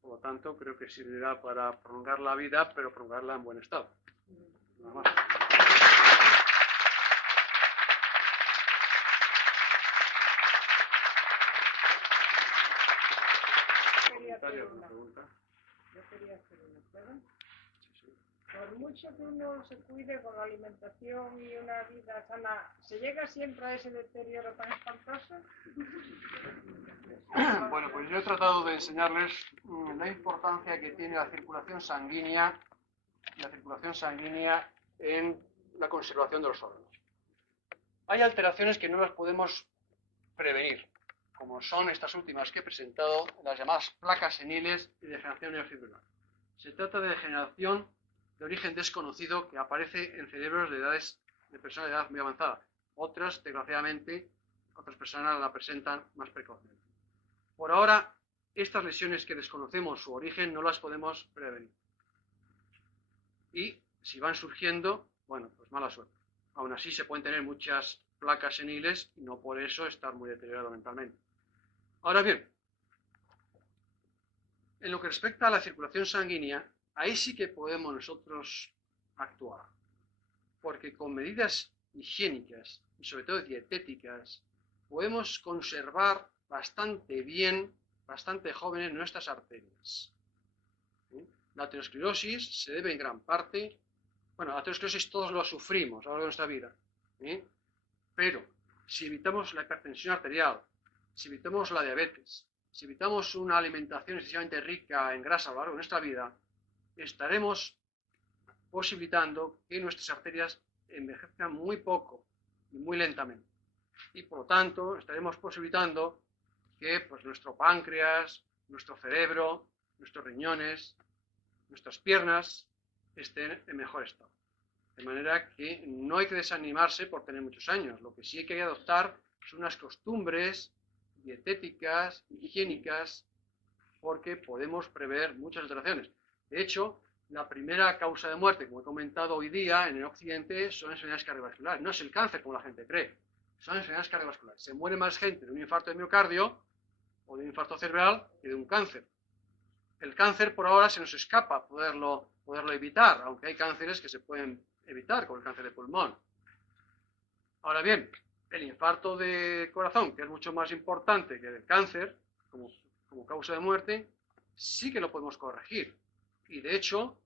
Por lo tanto, creo que servirá para prolongar la vida, pero prolongarla en buen estado. Nada más. Yo quería hacer una pregunta. Por mucho que uno se cuide con la alimentación y una vida sana, ¿se llega siempre a ese deterioro tan espantoso? Bueno, pues yo he tratado de enseñarles la importancia que tiene la circulación sanguínea en la conservación de los órganos. Hay alteraciones que no las podemos prevenir, como son estas últimas que he presentado, las llamadas placas seniles y degeneración neurofibrilar. Se trata de degeneración de origen desconocido que aparece en cerebros de personas de edad muy avanzada. Otras, desgraciadamente, otras personas la presentan más precozmente. Por ahora, estas lesiones que desconocemos su origen no las podemos prevenir. Y si van surgiendo, bueno, pues mala suerte. Aún así se pueden tener muchas placas seniles y no por eso estar muy deteriorado mentalmente. Ahora bien, en lo que respecta a la circulación sanguínea, ahí sí que podemos nosotros actuar. Porque con medidas higiénicas y sobre todo dietéticas, podemos conservar bastante bien, bastante jóvenes nuestras arterias. La aterosclerosis se debe en gran parte, bueno, la aterosclerosis todos lo sufrimos a lo largo de nuestra vida, pero si evitamos la hipertensión arterial, si evitamos la diabetes, si evitamos una alimentación excesivamente rica en grasa a lo largo de nuestra vida, estaremos posibilitando que nuestras arterias envejezcan muy poco y muy lentamente. Y por lo tanto, estaremos posibilitando que pues, nuestro páncreas, nuestro cerebro, nuestros riñones, nuestras piernas estén en mejor estado. De manera que no hay que desanimarse por tener muchos años. Lo que sí hay que adoptar son unas costumbres dietéticas, higiénicas, porque podemos prever muchas alteraciones. De hecho, la primera causa de muerte, como he comentado hoy día en el occidente, son enfermedades cardiovasculares. No es el cáncer, como la gente cree. Son enfermedades cardiovasculares. Se muere más gente de un infarto de miocardio o de un infarto cerebral que de un cáncer. El cáncer por ahora se nos escapa poderlo evitar, aunque hay cánceres que se pueden evitar, como el cáncer de pulmón. Ahora bien, el infarto de corazón, que es mucho más importante que el cáncer, como causa de muerte, sí que lo podemos corregir. Y de hecho,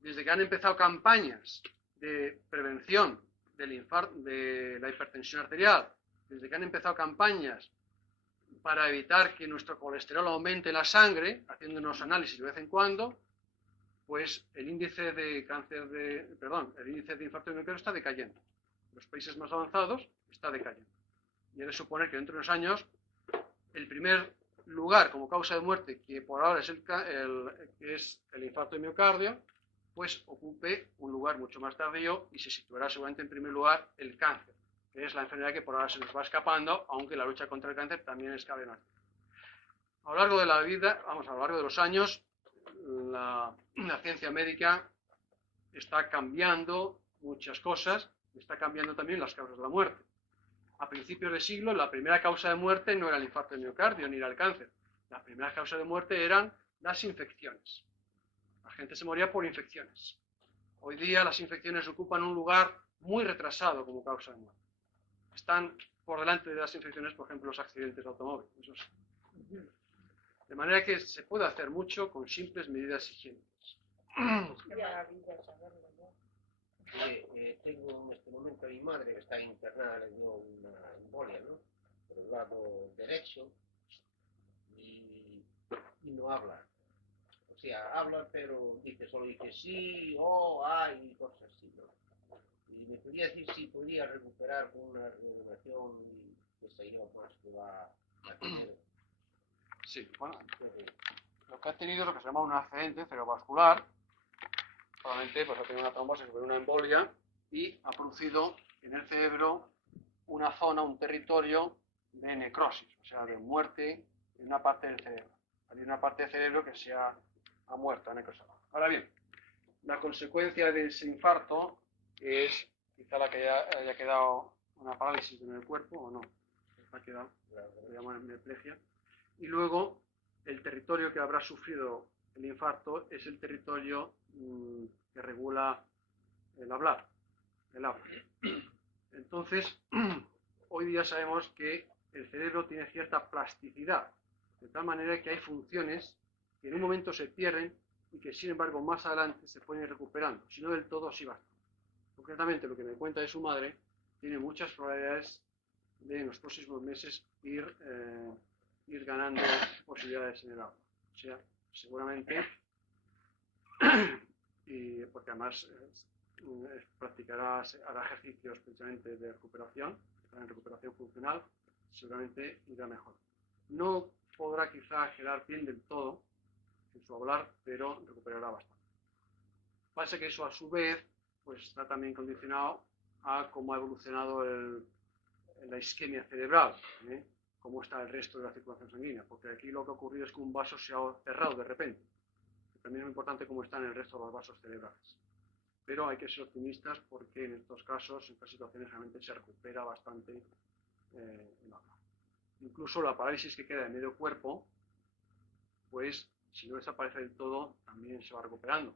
desde que han empezado campañas de prevención de la hipertensión arterial, desde que han empezado campañas para evitar que nuestro colesterol aumente en la sangre, haciéndonos análisis de vez en cuando, pues el índice de infarto de miocardio está decayendo. En los países más avanzados está decayendo. Y he de suponer que dentro de unos años el primer lugar como causa de muerte, que por ahora es el infarto de miocardio, pues ocupe un lugar mucho más tardío y se situará seguramente en primer lugar el cáncer, que es la enfermedad que por ahora se nos va escapando, aunque la lucha contra el cáncer también es cada vez más. A lo largo de la vida, a lo largo de los años, la ciencia médica está cambiando muchas cosas, está cambiando también las causas de la muerte. A principios de siglo, la primera causa de muerte no era el infarto de miocardio ni era el cáncer. La primera causa de muerte eran las infecciones. La gente se moría por infecciones. Hoy día las infecciones ocupan un lugar muy retrasado como causa de muerte. Están por delante de las infecciones, por ejemplo, los accidentes de automóvil. Eso sí. De manera que se puede hacer mucho con simples medidas higiénicas. Qué maravilla saberlo, ¿no? Tengo en este momento a mi madre que está internada, le dio una embolia, ¿no? Por el lado derecho y no habla. O sea, habla, pero solo dice sí, ay, y cosas así, ¿no? Y me podría decir si podría recuperar con una reanimación y esa más que va a tener. Sí, bueno, lo que ha tenido es lo que se llama un accidente cerebrovascular. Probablemente pues, ha tenido una trombosis sobre una embolia y ha producido en el cerebro una zona, un territorio de necrosis, o sea, de muerte en una parte del cerebro. Hay una parte del cerebro que se ha muerto, ha necrosado. Ahora bien, la consecuencia de ese infarto es quizá la que haya quedado una parálisis en el cuerpo, o no, ha quedado, se llama hemiplegia. Y luego, el territorio que habrá sufrido el infarto es el territorio que regula el habla. Entonces, hoy día sabemos que el cerebro tiene cierta plasticidad, de tal manera que hay funciones que en un momento se pierden y que sin embargo más adelante se pueden ir recuperando, si no del todo, sí basta. Concretamente, lo que me cuenta de su madre, tiene muchas probabilidades de en los próximos meses ir ganando posibilidades en el habla. O sea, seguramente, y porque además hará ejercicios precisamente de recuperación, en recuperación funcional, seguramente irá mejor. No podrá quizá quedar bien del todo en su hablar, pero recuperará bastante. Pasa que eso a su vez pues está también condicionado a cómo ha evolucionado la isquemia cerebral, cómo está el resto de la circulación sanguínea, porque aquí lo que ha ocurrido es que un vaso se ha cerrado de repente. También es muy importante cómo están el resto de los vasos cerebrales. Pero hay que ser optimistas porque en estos casos, en estas situaciones, realmente se recupera bastante el habla. Incluso la parálisis que queda en medio cuerpo, pues si no desaparece del todo, también se va recuperando.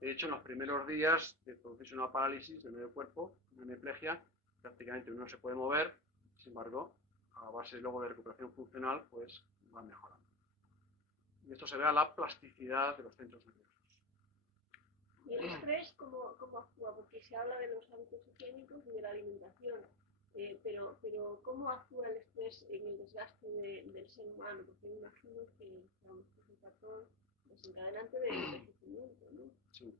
De hecho, en los primeros días de producirse una parálisis del medio cuerpo, una hemiplegia, prácticamente uno se puede mover, sin embargo, a base luego de recuperación funcional, pues va mejorando. Y esto se ve a la plasticidad de los centros nerviosos. ¿Y el estrés cómo actúa? Porque se habla de los hábitos higiénicos y de la alimentación, pero ¿cómo actúa el estrés en el desgaste del ser humano? Porque me imagino que es un factor desencadenante del envejecimiento, ¿no? Sí.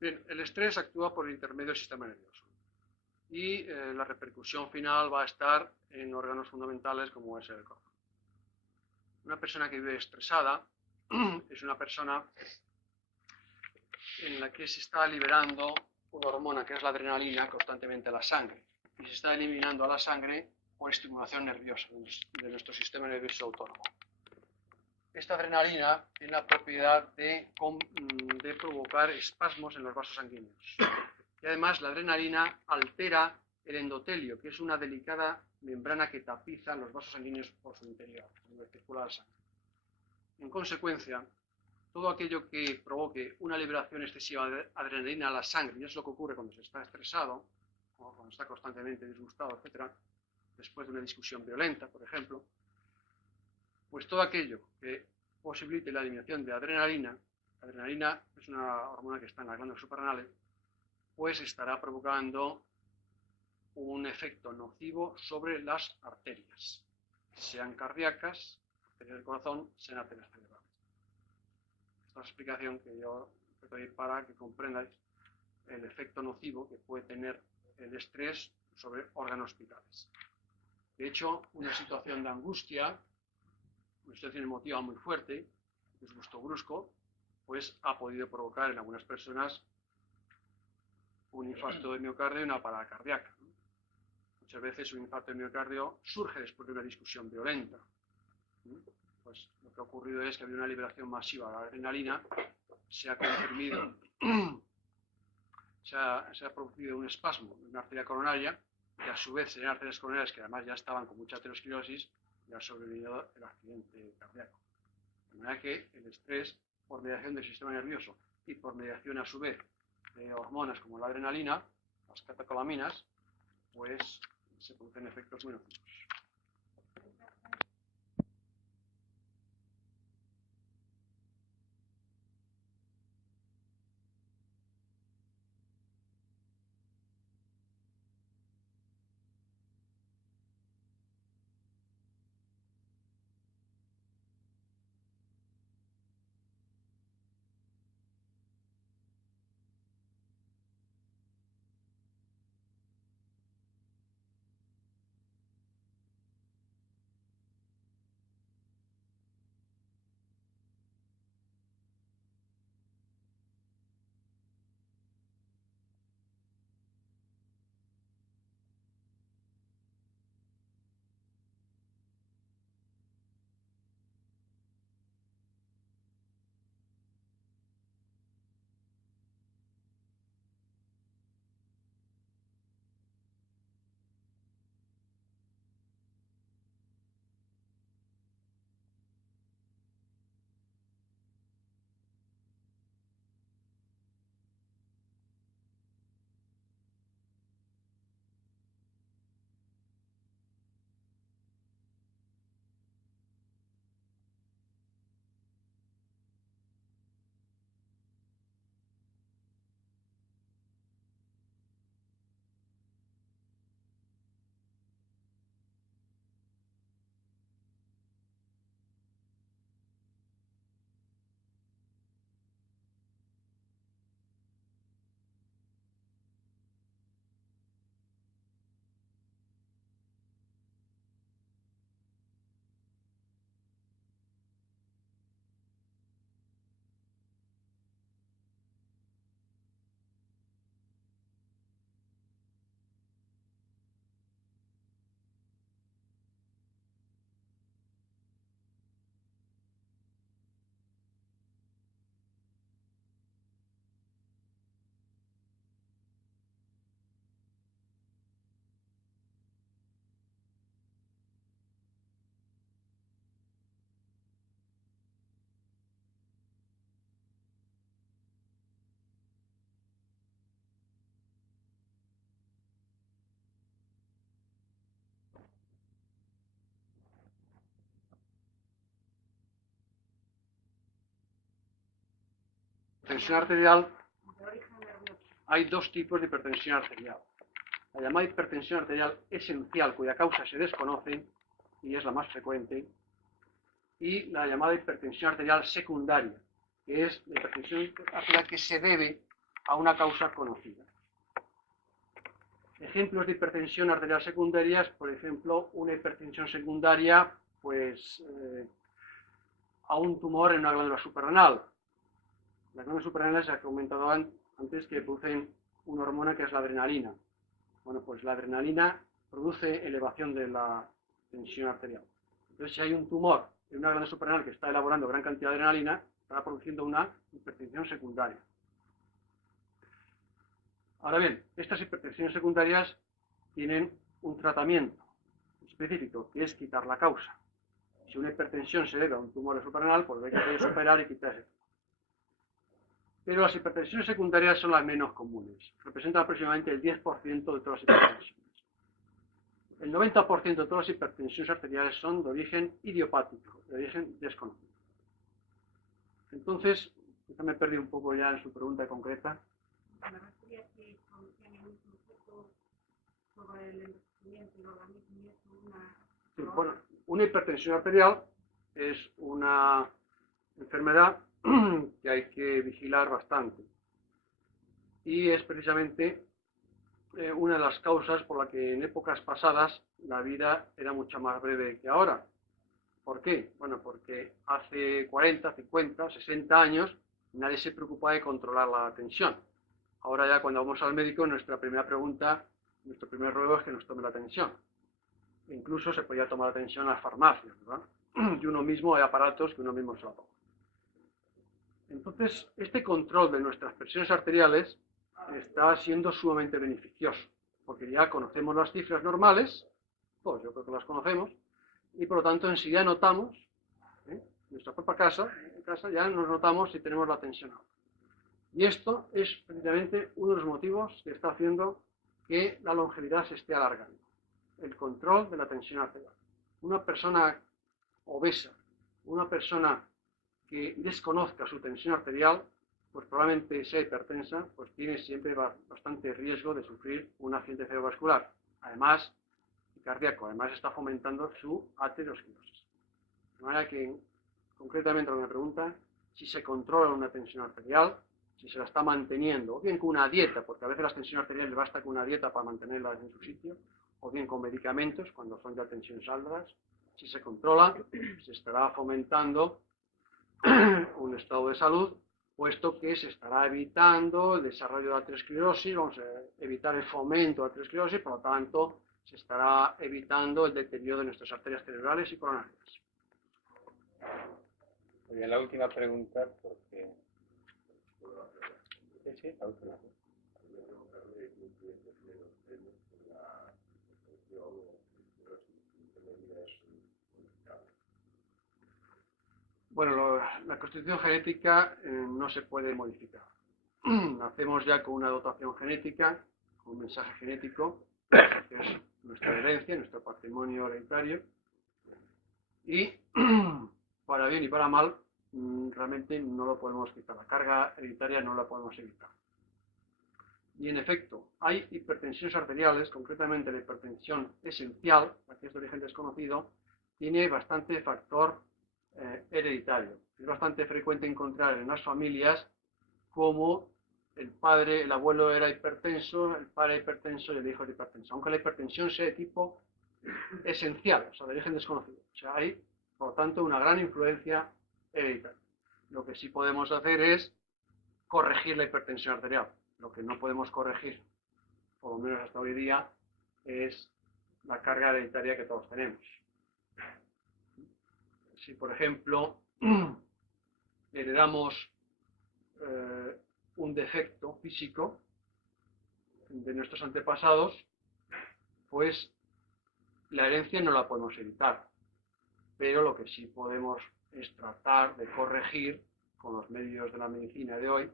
Bien, el estrés actúa por el intermedio del sistema nervioso y la repercusión final va a estar en órganos fundamentales como es el corazón. Una persona que vive estresada es una persona en la que se está liberando una hormona que es la adrenalina constantemente a la sangre y se está eliminando a la sangre por estimulación nerviosa de nuestro sistema nervioso autónomo. Esta adrenalina tiene la propiedad de provocar espasmos en los vasos sanguíneos. Y además la adrenalina altera el endotelio, que es una delicada membrana que tapiza los vasos sanguíneos por su interior, donde circula la sangre. En consecuencia, todo aquello que provoque una liberación excesiva de adrenalina a la sangre, y es lo que ocurre cuando se está estresado, o cuando está constantemente disgustado, etc., después de una discusión violenta, por ejemplo, pues todo aquello que posibilite la eliminación de adrenalina es una hormona que está en las glándulas suprarrenales, pues estará provocando un efecto nocivo sobre las arterias, sean cardíacas, arterias del corazón, sean arterias cerebrales. Esta es la explicación que yo doy para que comprendáis el efecto nocivo que puede tener el estrés sobre órganos vitales. De hecho, una situación de angustia, una situación emotiva muy fuerte, disgusto brusco, pues ha podido provocar en algunas personas un infarto de miocardio y una parada cardíaca. Muchas veces un infarto de miocardio surge después de una discusión violenta. Pues lo que ha ocurrido es que ha habido una liberación masiva de adrenalina, se ha comprimido, se ha producido un espasmo en una arteria coronaria, que a su vez serían arterias coronarias que además ya estaban con mucha aterosclerosis y ha sobrevenido el accidente cardíaco. De manera que el estrés, por mediación del sistema nervioso y por mediación a su vez de hormonas como la adrenalina, las catecolaminas, pues se producen efectos muy nocivos. hipertensión arterial, hay dos tipos de hipertensión arterial. La llamada hipertensión arterial esencial, cuya causa se desconoce y es la más frecuente, y la llamada hipertensión arterial secundaria, que es la hipertensión arterial que se debe a una causa conocida. Ejemplos de hipertensión arterial secundaria, por ejemplo, una hipertensión secundaria pues, a un tumor en una glándula suprarrenal. Las glándulas suprarrenales, se ha comentado antes, que producen una hormona que es la adrenalina. Bueno, pues la adrenalina produce elevación de la tensión arterial. Entonces, si hay un tumor en una glándula suprarrenal que está elaborando gran cantidad de adrenalina, estará produciendo una hipertensión secundaria. Ahora bien, estas hipertensiones secundarias tienen un tratamiento específico, que es quitar la causa. Si una hipertensión se debe a un tumor suprarrenal, pues hay que superar y quitar ese. Pero las hipertensiones secundarias son las menos comunes. Representan aproximadamente el 10% de todas las hipertensiones. El 90% de todas las hipertensiones arteriales son de origen idiopático, de origen desconocido. Entonces, quizá me perdí un poco ya en su pregunta concreta. Me refería que tiene un concepto sobre el envejecimiento del organismo y es una... Sí, bueno, una hipertensión arterial es una enfermedad que hay que vigilar bastante. Y es precisamente una de las causas por la que en épocas pasadas la vida era mucho más breve que ahora. ¿Por qué? Bueno, porque hace 40, 50, 60 años nadie se preocupaba de controlar la tensión. Ahora ya cuando vamos al médico, nuestra primera pregunta, nuestro primer ruego es que nos tome la tensión. Incluso se podía tomar la tensión en las farmacias, ¿verdad? Y uno mismo, hay aparatos que uno mismo se la toma. Entonces, este control de nuestras presiones arteriales está siendo sumamente beneficioso, porque ya conocemos las cifras normales, pues yo creo que las conocemos, y por lo tanto enseguida notamos, en nuestra propia casa ya nos notamos si tenemos la tensión alta. Y esto es precisamente uno de los motivos que está haciendo que la longevidad se esté alargando. El control de la tensión arterial. Una persona obesa, una persona que desconozca su tensión arterial, pues probablemente sea hipertensa, pues tiene siempre bastante riesgo de sufrir un accidente cerebrovascular, además cardíaco, además está fomentando su aterosclerosis. De manera que, concretamente lo que me pregunta, si se controla una tensión arterial, si se la está manteniendo, o bien con una dieta, porque a veces las tensiones arteriales basta con una dieta para mantenerlas en su sitio, o bien con medicamentos, cuando son ya tensiones altas, si se controla, se estará fomentando un estado de salud, puesto que se estará evitando el desarrollo de la aterosclerosis, vamos a evitar el fomento de la aterosclerosis, por lo tanto, se estará evitando el deterioro de nuestras arterias cerebrales y coronarias. Muy bien, la última pregunta, porque... Sí, la última. Bueno, la constitución genética no se puede modificar. Nacemos ya con una dotación genética, con un mensaje genético, que es nuestra herencia, nuestro patrimonio hereditario, y para bien y para mal, realmente no lo podemos quitar. La carga hereditaria no la podemos evitar. Y en efecto, hay hipertensiones arteriales, concretamente la hipertensión esencial, la que es de origen desconocido, tiene bastante factor hereditario. Es bastante frecuente encontrar en las familias como el padre, el abuelo era hipertenso, el padre hipertenso y el hijo era hipertenso, aunque la hipertensión sea de tipo esencial, o sea, de origen desconocido. O sea, hay, por lo tanto, una gran influencia hereditaria. Lo que sí podemos hacer es corregir la hipertensión arterial. Lo que no podemos corregir, por lo menos hasta hoy día, es la carga hereditaria que todos tenemos. Si, por ejemplo, heredamos un defecto físico de nuestros antepasados, pues la herencia no la podemos evitar, pero lo que sí podemos es tratar de corregir con los medios de la medicina de hoy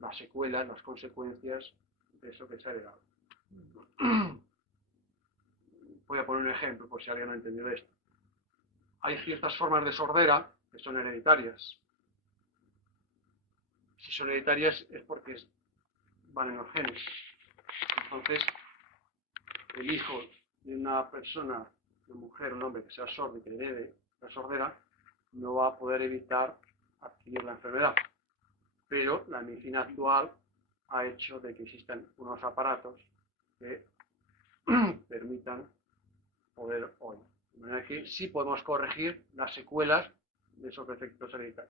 las secuelas, las consecuencias de eso que se ha heredado. Voy a poner un ejemplo por si alguien no ha entendido esto. Hay ciertas formas de sordera que son hereditarias. Si son hereditarias es porque van en los genes. Entonces, el hijo de una persona, una mujer, un hombre que sea sordo y que herede la sordera, no va a poder evitar adquirir la enfermedad. Pero la medicina actual ha hecho de que existan unos aparatos que permitan poder oír. De manera que sí podemos corregir las secuelas de esos defectos hereditarios.